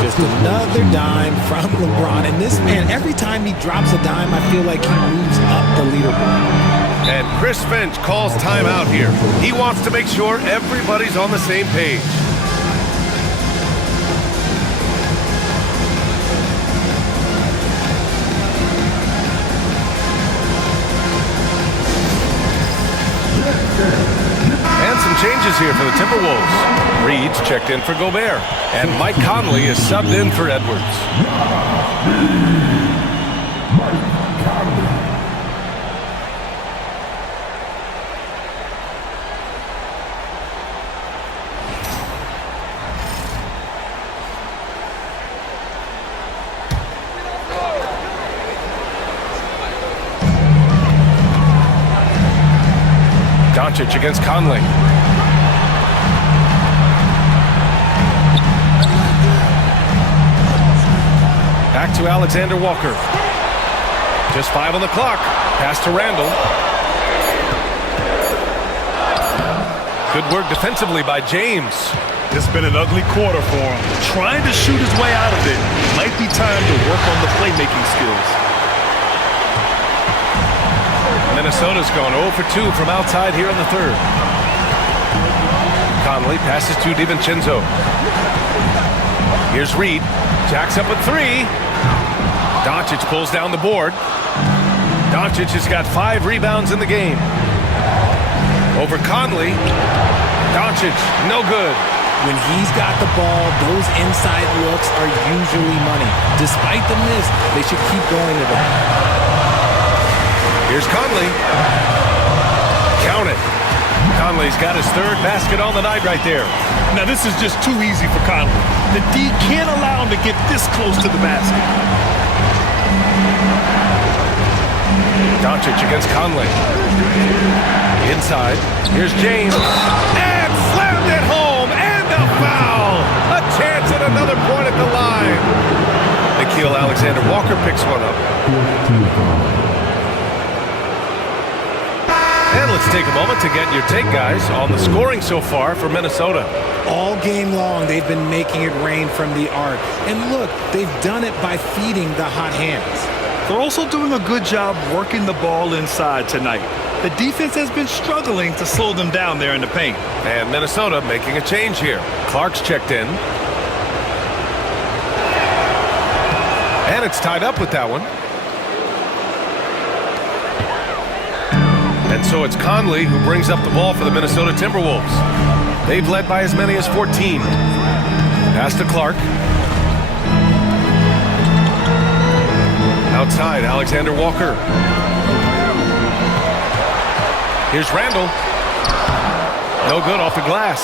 Just another dime from LeBron. And this man, every time he drops a dime, I feel like he moves up the leaderboard. And Chris Finch calls timeout here. He wants to make sure everybody's on the same page. And some changes here for the Timberwolves. Reed's checked in for Gobert. And Mike Conley is subbed in for Edwards. Doncic against Conley. Back to Alexander Walker. Just 5 on the clock. Pass to Randall. Good work defensively by James. It's been an ugly quarter for him. Trying to shoot his way out of it. Might be time to work on the playmaking skills. Minnesota's gone 0 for 2 from outside here in the third. Conley passes to DiVincenzo. Here's Reed. Jacks up at 3. Doncic pulls down the board. Doncic has got 5 rebounds in the game. Over Conley. Doncic, no good. When he's got the ball, those inside looks are usually money. Despite the miss, they should keep going to that. Here's Conley. Count it. Conley's got his 3rd basket on the night right there. Now this is just too easy for Conley. The D can't allow him to get this close to the basket. Doncic against Conley. Inside. Here's James. And slammed it home. And a foul. A chance at another point at the line. Nickeil Alexander-Walker picks one up. And let's take a moment to get your take, guys, on the scoring so far for Minnesota. All game long, they've been making it rain from the arc. And look, they've done it by feeding the hot hands. They're also doing a good job working the ball inside tonight. The defense has been struggling to slow them down there in the paint. And Minnesota making a change here. Clark's checked in. And it's tied up with that one. And so it's Conley who brings up the ball for the Minnesota Timberwolves. They've led by as many as 14. Pass to Clark. Outside, Alexander Walker. Here's Randall. No good off the glass.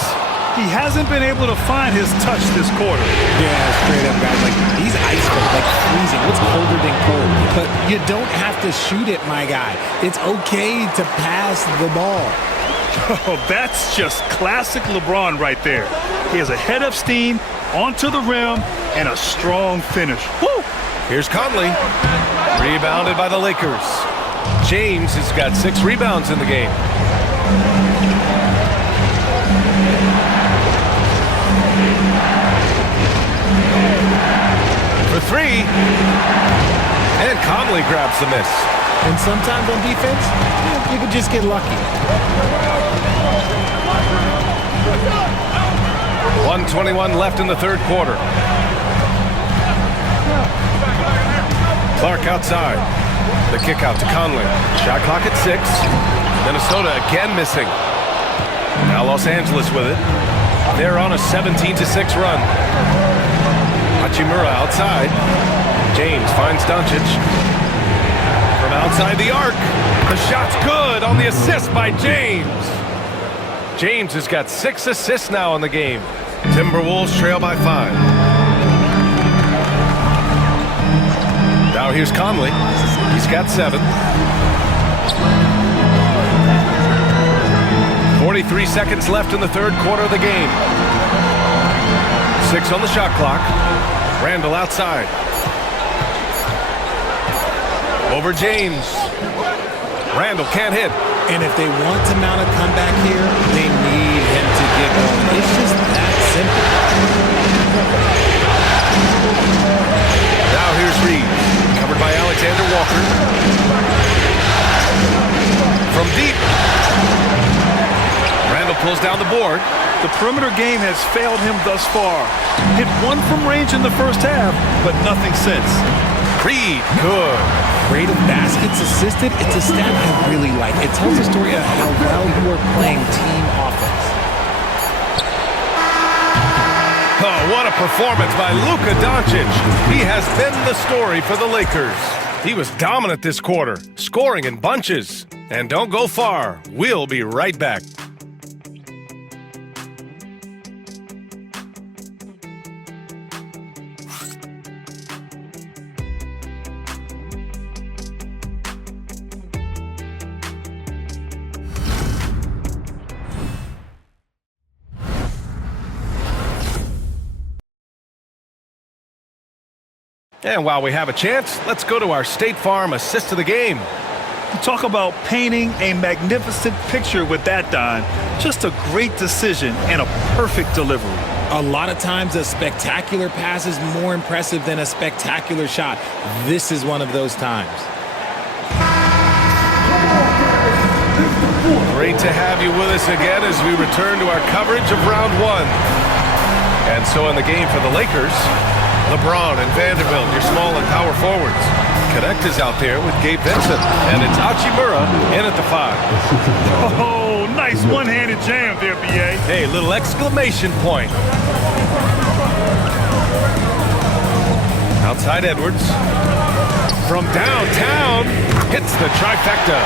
He hasn't been able to find his touch this quarter. Yeah, straight up, guys. Like, he's ice cold, like freezing. What's colder than cold? But you don't have to shoot it, my guy. It's okay to pass the ball. Oh, that's just classic LeBron right there. He has a head of steam, onto the rim, and a strong finish. Woo! Here's Conley. Rebounded by the Lakers. James has got 6 rebounds in the game. For 3. And Conley grabs the miss. And sometimes on defense, you could just get lucky. 1:21 left in the third quarter. Clark outside. The kick out to Conley. Shot clock at 6. Minnesota again missing. Now Los Angeles with it. They're on a 17-6 run. Hachimura outside. James finds Doncic. From outside the arc. The shot's good on the assist by James. James has got 6 assists now in the game. Timberwolves trail by 5. Now here's Conley. He's got 7. 43 seconds left in the third quarter of the game. 6 on the shot clock. Randall outside. Over James. Randall can't hit. And if they want to mount a comeback here, they need him to get going. It's just that simple. Now here's Reed. Covered by Alexander Walker. From deep. Randall pulls down the board. The perimeter game has failed him thus far. Hit 1 from range in the first half, but nothing since. Reed, good. Rate of baskets assisted, it's a stat I really like. It tells a story of how well you are playing team offense. Oh, what a performance by Luka Doncic. He has been the story for the Lakers. He was dominant this quarter, scoring in bunches. And don't go far. We'll be right back. And while we have a chance, let's go to our State Farm assist of the game. You talk about painting a magnificent picture with that, Don. Just a great decision and a perfect delivery. A lot of times a spectacular pass is more impressive than a spectacular shot. This is one of those times. Great to have you with us again as we return to our coverage of round 1. And so in the game for the Lakers, LeBron and Vanderbilt, your small and power forwards. Connect is out there with Gabe Vincent, and it's Hachimura in at the 5. Oh, nice one-handed jam there, B.A. Hey, little exclamation point. Outside Edwards. From downtown, hits the trifecta.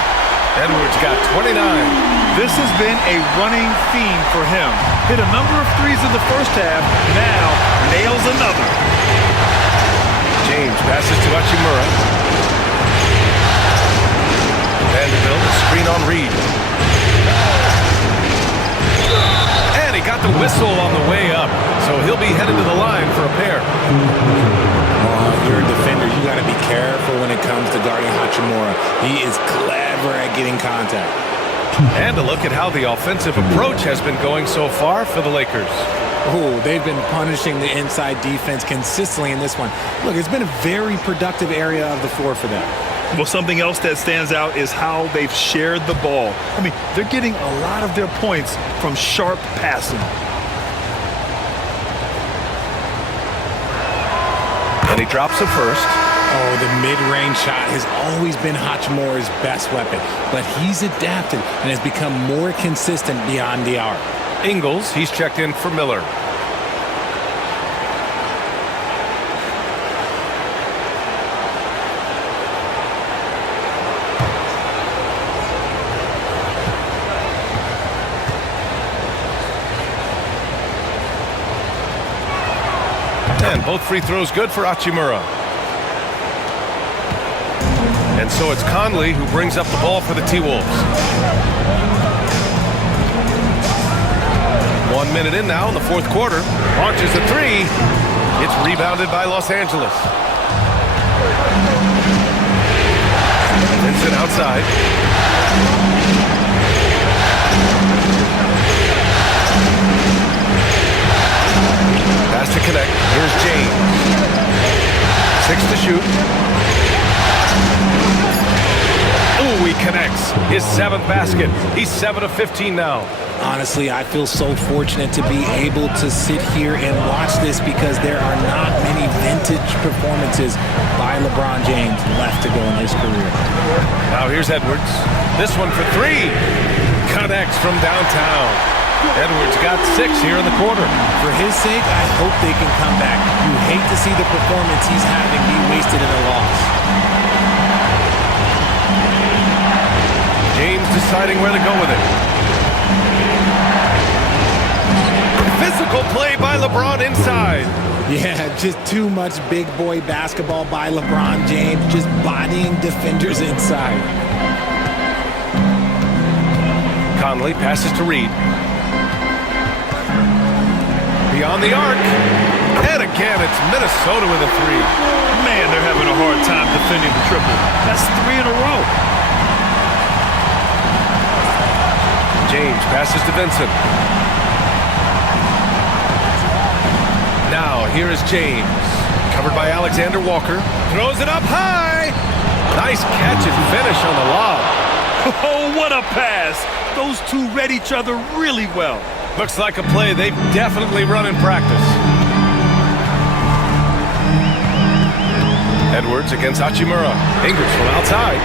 Edwards got 29. This has been a running theme for him. Hit a number of threes in the first half, now nails another. James passes to Hachimura. Vanderbilt, screen on Reed. And he got the whistle on the way up, so he'll be headed to the line for a pair. You're a defender. You got to be careful when it comes to guarding Hachimura. He is clever at getting contact. And a look at how the offensive approach has been going so far for the Lakers. Oh, they've been punishing the inside defense consistently in this one. Look, it's been a very productive area of the floor for them. Well, something else that stands out is how they've shared the ball. I mean, they're getting a lot of their points from sharp passing. And he drops it first. Oh, the mid-range shot has always been Hachimura's best weapon, but he's adapted and has become more consistent beyond the arc. Ingles, he's checked in for Miller. Both free throws good for Hachimura. And so it's Conley who brings up the ball for the T-Wolves. 1 minute in now in the fourth quarter. Launches a three. It's rebounded by Los Angeles. Vincent outside. Pass to connect. Here's James. 6 to shoot. Ooh, he connects. His 7th basket. He's 7 of 15 now. Honestly, I feel so fortunate to be able to sit here and watch this because there are not many vintage performances by LeBron James left to go in his career. Now here's Edwards. This one for 3. Connects from downtown. Edwards got 6 here in the quarter. For his sake, I hope they can come back. You hate to see the performance he's having be wasted in a loss. James deciding where to go with it. Physical play by LeBron inside. Yeah, just too much big boy basketball by LeBron James, just bodying defenders inside. Conley passes to Reed. Beyond the arc. And again, it's Minnesota with a 3. Man, they're having a hard time defending the triple. That's 3 in a row. James passes to Vincent. Now, here is James. Covered by Alexander Walker. Throws it up high. Nice catch and finish on the lob. Oh, what a pass. Those two read each other really well. Looks like a play they've definitely run in practice. Edwards against Hachimura. Ingles from outside.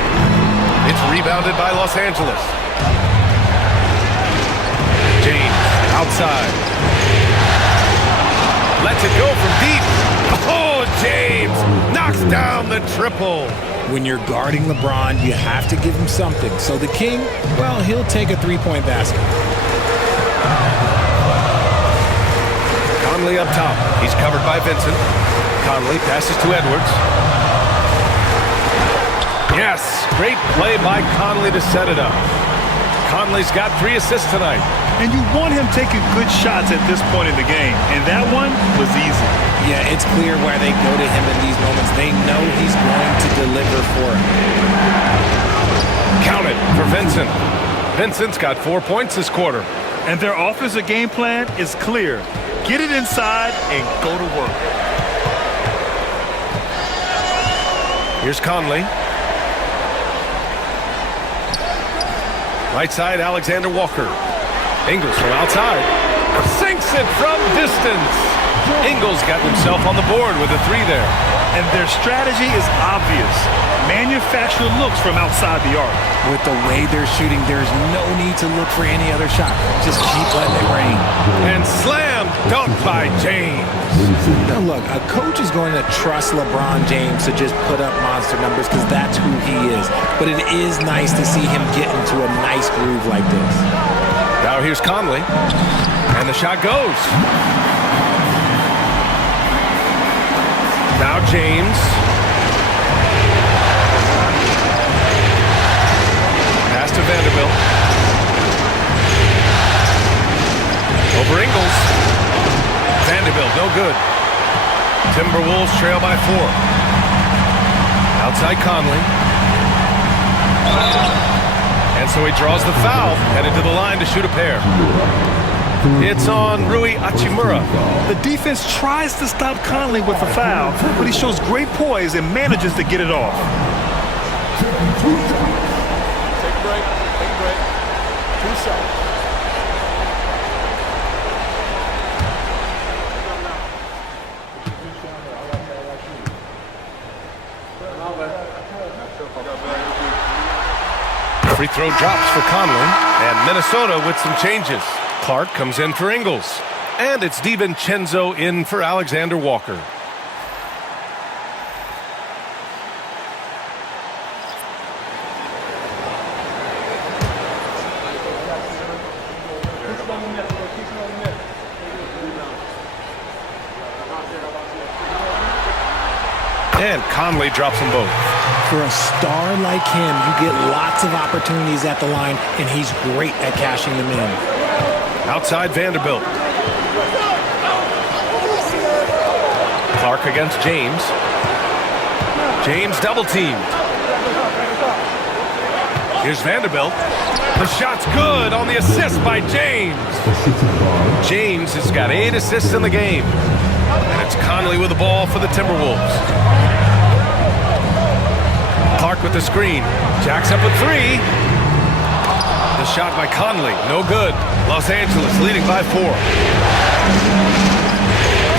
It's rebounded by Los Angeles. James outside. Lets it go from deep. Oh, James knocks down the triple. When you're guarding LeBron, you have to give him something. So the King, well, he'll take a three-point basket. Conley up top. He's covered by Vincent. Conley passes to Edwards. Yes, great play by Conley to set it up. Conley's got 3 assists tonight. And you want him taking good shots at this point in the game. And that one was easy. Yeah, it's clear why they go to him in these moments. They know he's going to deliver for him. Count it for Vincent. Vincent's got 4 points this quarter. And their offensive game plan is clear. Get it inside and go to work. Here's Conley. Right side, Alexander Walker. Ingles from outside. Sinks it from distance. Ingles got himself on the board with a 3 there. And their strategy is obvious. Manufacture looks from outside the arc. With the way they're shooting, there's no need to look for any other shot. Just keep letting it rain. And slam dunk by James. Now look, a coach is going to trust LeBron James to just put up monster numbers because that's who he is. But it is nice to see him get into a nice groove like this. Now here's Conley. And the shot goes. Now James. Pass to Vanderbilt. Over Ingles. Vanderbilt, no good. Timberwolves trail by 4. Outside Conley. And so he draws the foul, headed to the line to shoot a pair. It's on Rui Hachimura. The defense tries to stop Conley with a foul, but he shows great poise and manages to get it off. Take a break. 2 shots. Free throw drops for Conley, and Minnesota with some changes. Clark comes in for Ingles, and it's DiVincenzo in for Alexander Walker. And Conley drops them both. For a star like him, you get lots of opportunities at the line, and he's great at cashing them in. Outside Vanderbilt. Clark against James. James double teamed. Here's Vanderbilt. The shot's good on the assist by James. James has got 8 assists in the game. And it's Conley with the ball for the Timberwolves. Clark with the screen. Jacks up with 3. The shot by Conley, no good. Los Angeles leading by 4.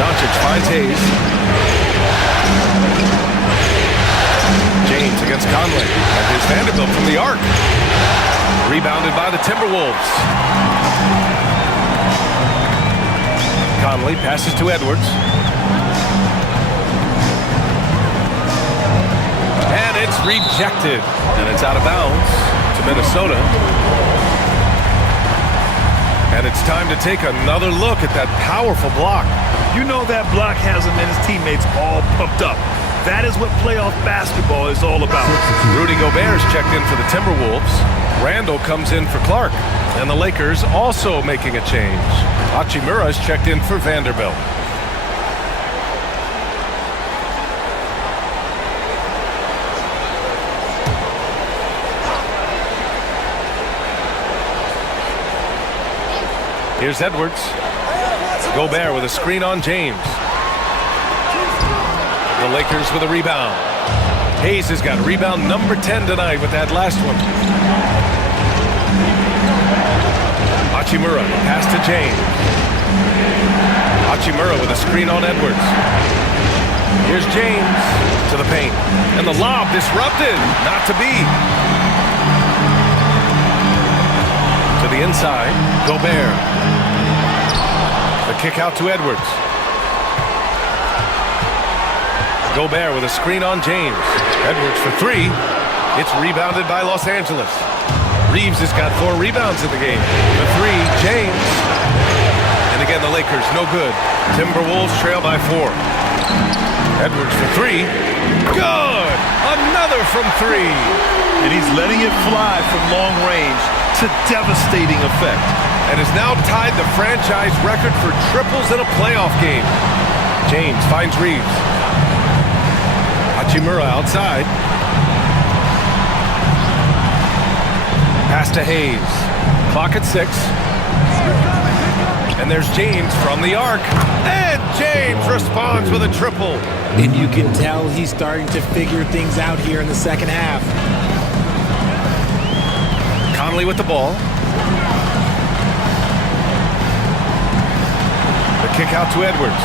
Doncic finds Hayes. James against Conley. And here's Vanderbilt from the arc. Rebounded by the Timberwolves. Conley passes to Edwards. And it's rejected. And it's out of bounds to Minnesota. And it's time to take another look at that powerful block. You know that block has him and his teammates all pumped up. That is what playoff basketball is all about. Rudy Gobert's checked in for the Timberwolves. Randall comes in for Clark. And the Lakers also making a change. Hachimura's checked in for Vanderbilt. Here's Edwards. Gobert with a screen on James. The Lakers with a rebound. Hayes has got rebound number 10 tonight with that last one. Hachimura, pass to James. Hachimura with a screen on Edwards. Here's James to the paint. And the lob disrupted. Not to be. To the inside, Gobert. The kick out to Edwards. Gobert with a screen on James. Edwards for 3. It's rebounded by Los Angeles. Reeves has got 4 rebounds in the game. The 3, James. And again, the Lakers, no good. Timberwolves trail by 4. Edwards for 3. Good! Another from 3. And he's letting it fly from long range to devastating effect. And has now tied the franchise record for triples in a playoff game. James finds Reeves. Hachimura outside. Pass to Hayes. Clock at 6. And there's James from the arc. And James responds with a triple. And you can tell he's starting to figure things out here in the second half. Conley with the ball. The kick out to Edwards.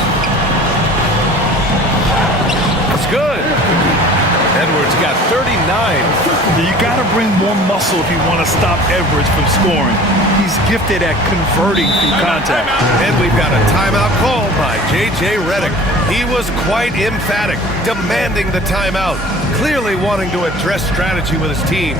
It's good. Edwards got 39. You got to bring more muscle if you want to stop Edwards from scoring. He's gifted at converting through contact. And we've got a timeout called by J.J. Redick. He was quite emphatic, demanding the timeout, clearly wanting to address strategy with his team.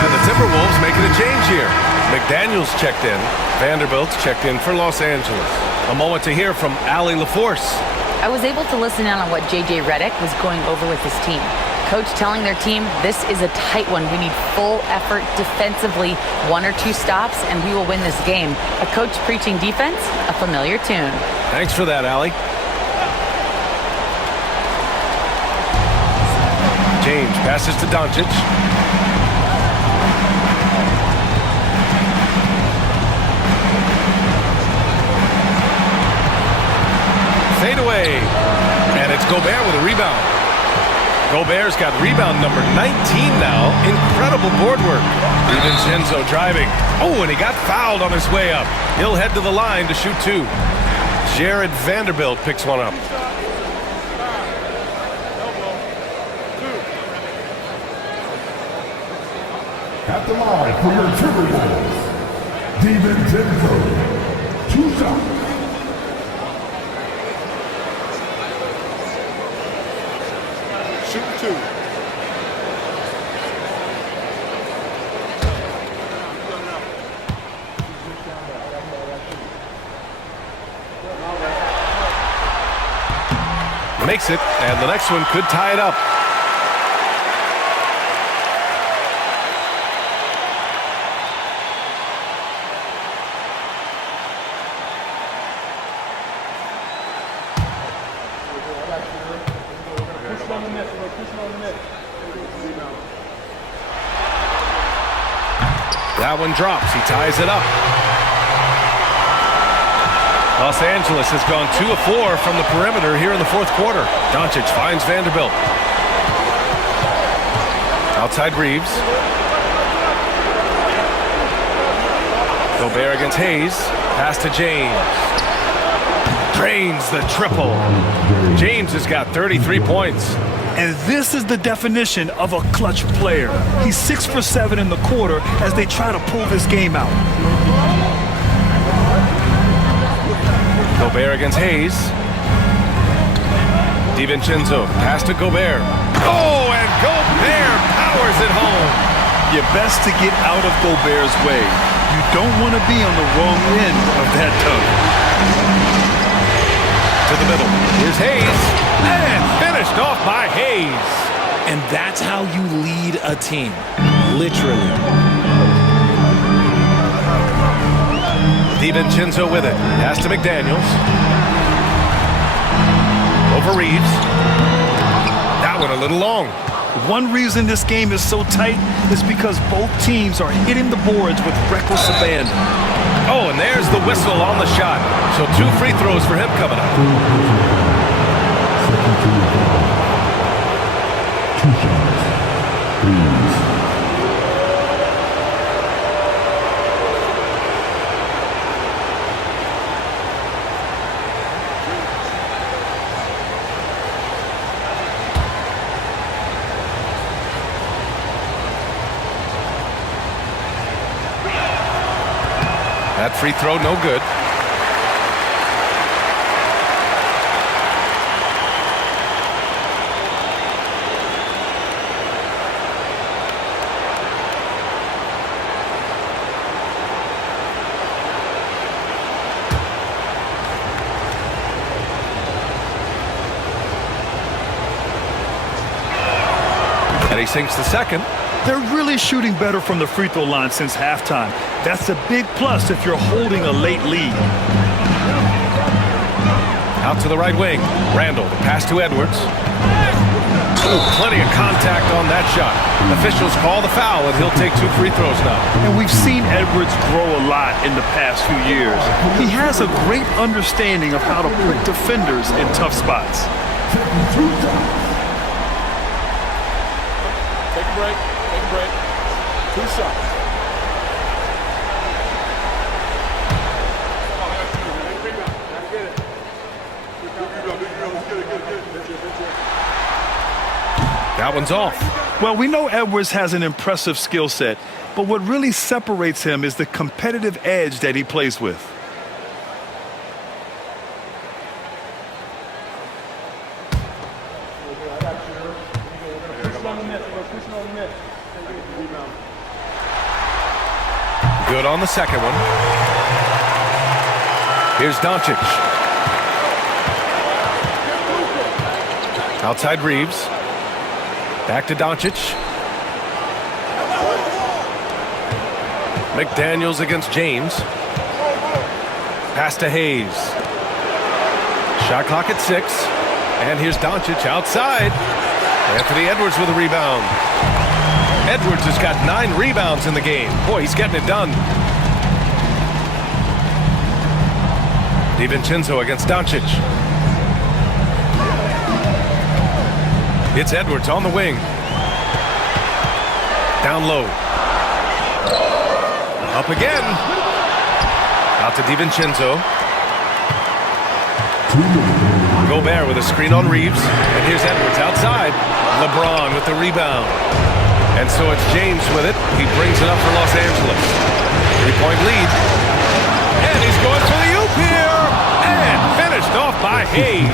And the Timberwolves making a change here. McDaniels checked in. Vanderbilt's checked in for Los Angeles. A moment to hear from Allie LaForce. I was able to listen in on what J.J. Redick was going over with his team. Coach telling their team, this is a tight one. We need full effort defensively, 1 or 2 stops, and we will win this game. A coach preaching defense, a familiar tune. Thanks for that, Allie. James passes to Doncic. Fade away. And it's Gobert with a rebound. Gobert's got rebound number 19 now. Incredible board work. DiVincenzo driving. Oh, and he got fouled on his way up. He'll head to the line to shoot 2. Jared Vanderbilt picks one up. At the line for your Timberwolves, DiVincenzo. 2 shots. Shoot 2. makes it, and the next one could tie it up. That one drops. He ties it up. Los Angeles has gone 2 of 4 from the perimeter here in the fourth quarter. Doncic finds Vanderbilt. Outside Reeves. Gobert against Hayes. Pass to James. Drains the triple. James has got 33 points. And this is the definition of a clutch player. He's 6 for 7 in the quarter as they try to pull this game out. Gobert against Hayes. DiVincenzo, pass to Gobert. Oh, and Gobert powers it home. You're best to get out of Gobert's way. You don't want to be on the wrong end of that tug. To the middle. Here's Hayes. And finished off by Hayes. And that's how you lead a team. Literally. DiVincenzo with it. Pass to McDaniels. Over Reeves. That one a little long. One reason this game is so tight is because both teams are hitting the boards with reckless abandon. Oh, and there's the whistle on the shot. So 2 free throws for him coming up. Second to your ball. 2 shots. Please. That free throw, no good. And he sinks the second. They're really shooting better from the free throw line since halftime. That's a big plus if you're holding a late lead. Out to the right wing. Randall, the pass to Edwards. Ooh, plenty of contact on that shot. Officials call the foul, and he'll take 2 free throws now. And we've seen Edwards grow a lot in the past few years. He has a great understanding of how to put defenders in tough spots. Take a break. 2 shots. That one's off. Well, we know Edwards has an impressive skill set, but what really separates him is the competitive edge that he plays with. Good on the second one. Here's Doncic. Outside Reeves. Back to Doncic. McDaniels against James. Pass to Hayes. Shot clock at 6. And here's Doncic outside. Anthony Edwards with a rebound. Edwards has got 9 rebounds in the game. Boy, he's getting it done. DiVincenzo against Doncic. It's Edwards on the wing. Down low. Up again. Out to DiVincenzo. Gobert with a screen on Reeves. And here's Edwards outside. LeBron with the rebound. And so it's James with it. He brings it up for Los Angeles. 3-point lead. And he's going for the oop here. And finished off by Hayes.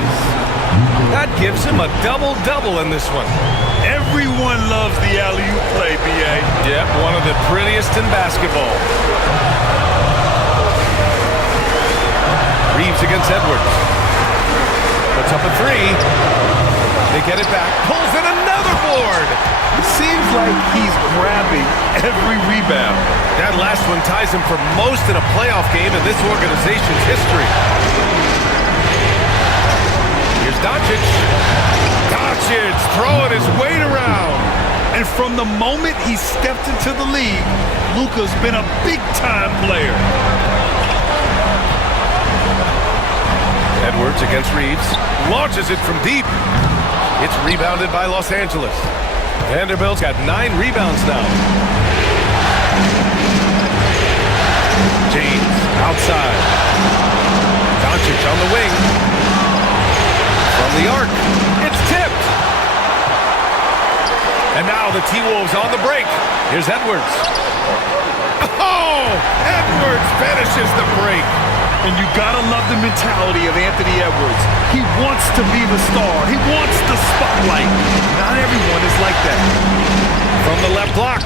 That gives him a double-double in this one. Everyone loves the alley-oop play, B.A. Yep, one of the prettiest in basketball. Reeves against Edwards. Puts up a three. They get it back. Pulls in another board. It seems like he's grabbing every rebound. That last one ties him for most in a playoff game in this organization's history. Here's Doncic. Doncic throwing his weight around. And from the moment he stepped into the league, Luka's been a big-time player. Edwards against Reeves. Launches it from deep. It's rebounded by Los Angeles. Vanderbilt's got 9 rebounds now. James outside. Doncic on the wing. From the arc. It's tipped. And now the T-Wolves on the break. Here's Edwards. Oh! Edwards finishes the break. And you gotta love the mentality of Anthony Edwards. He wants to be the star. He wants the spotlight. Not everyone is like that. From the left block.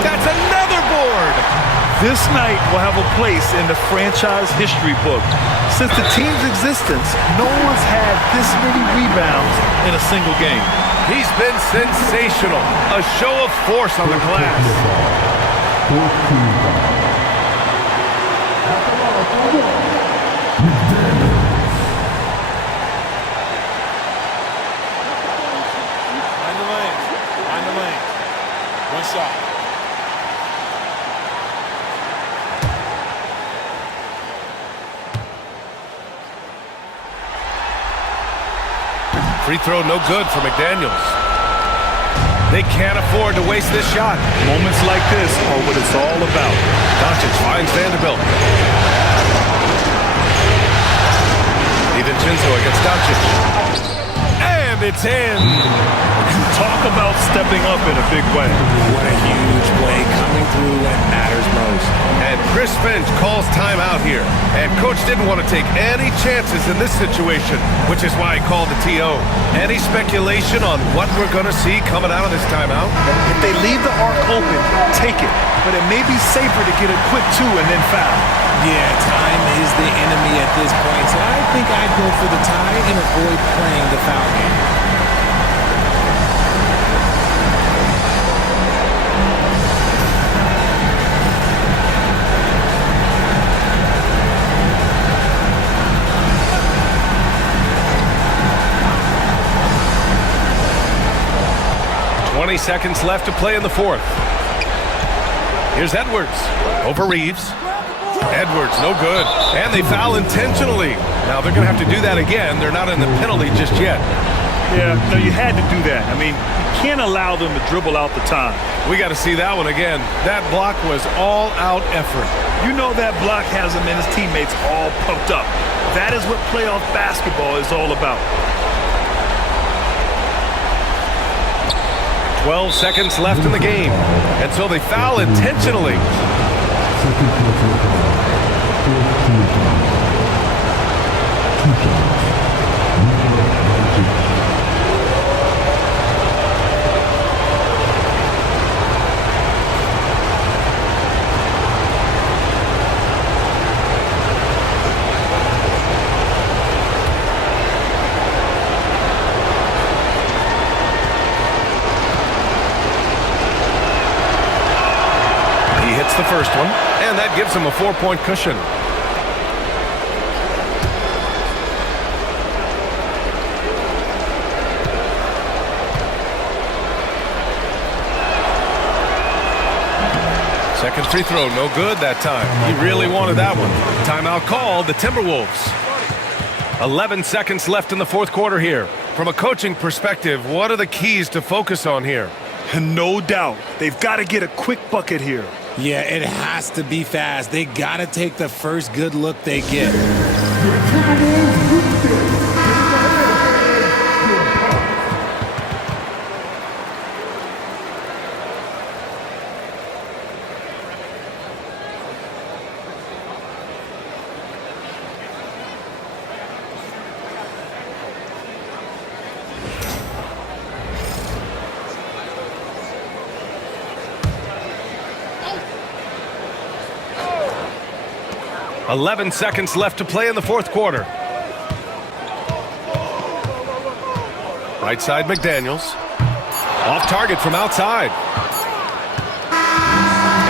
That's another board. This night will have a place in the franchise history book. Since the team's existence, no one's had this many rebounds in a single game. He's been sensational. A show of force on the glass. Find the lane. Find the lane. One shot. Free throw no good for McDaniels. They can't afford to waste this shot. Moments like this are what it's all about. Doncic finds Vanderbilt. DiVincenzo against Doncic. And it's in. Talk about stepping up in a big way. What a huge play coming through when it matters most. And Chris Finch calls timeout here. And coach didn't want to take any chances in this situation, which is why he called the TO. Any speculation on what we're going to see coming out of this timeout? If they leave the arc open, take it. But it may be safer to get a quick 2 and then foul. Yeah, time is the enemy at this point, so I think I'd go for the tie and avoid playing the foul game. Seconds left to play in the fourth. Here's Edwards over Reeves. Edwards, no good. And they foul intentionally. Now they're going to have to do that again. They're not in the penalty just yet. Yeah, no, you had to do that. I mean, you can't allow them to dribble out the time. We got to see that one again. That block was all-out effort. You know that block has him and his teammates all pumped up. That is what playoff basketball is all about. 12 seconds left in the game, and so they foul intentionally. The first one, and that gives him a 4-point cushion. Second free throw, no good that time. He really wanted that one. Timeout called, the Timberwolves. 11 seconds left in the fourth quarter here. From a coaching perspective, what are the keys to focus on here? No doubt. They've got to get a quick bucket here. Yeah, it has to be fast. They got to take the first good look they get. 11 seconds left to play in the fourth quarter. Right side, McDaniels. Off target from outside.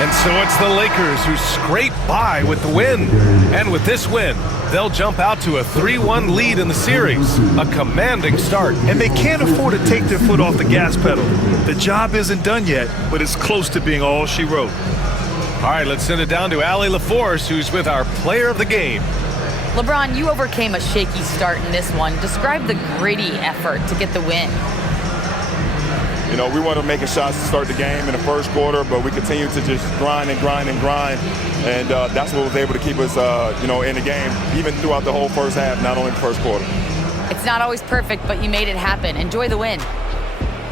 And so it's the Lakers who scrape by with the win. And with this win, they'll jump out to a 3-1 lead in the series. A commanding start. And they can't afford to take their foot off the gas pedal. The job isn't done yet, but it's close to being all she wrote. All right, let's send it down to Allie LaForce, who's with our player of the game. LeBron, you overcame a shaky start in this one. Describe the gritty effort to get the win. You know, we wanted making shots to start the game in the first quarter, but we continued to just grind and grind and grind. And that's what was able to keep us, in the game, even throughout the whole first half, not only the first quarter. It's not always perfect, but you made it happen. Enjoy the win.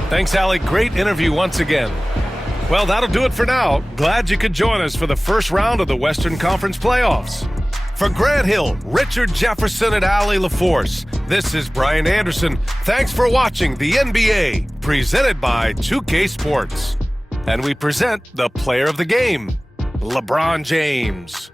Thanks, Allie. Great interview once again. Well, that'll do it for now. Glad you could join us for the first round of the Western Conference playoffs. For Grant Hill, Richard Jefferson, and Allie LaForce, this is Brian Anderson. Thanks for watching the NBA, presented by 2K Sports. And we present the player of the game, LeBron James.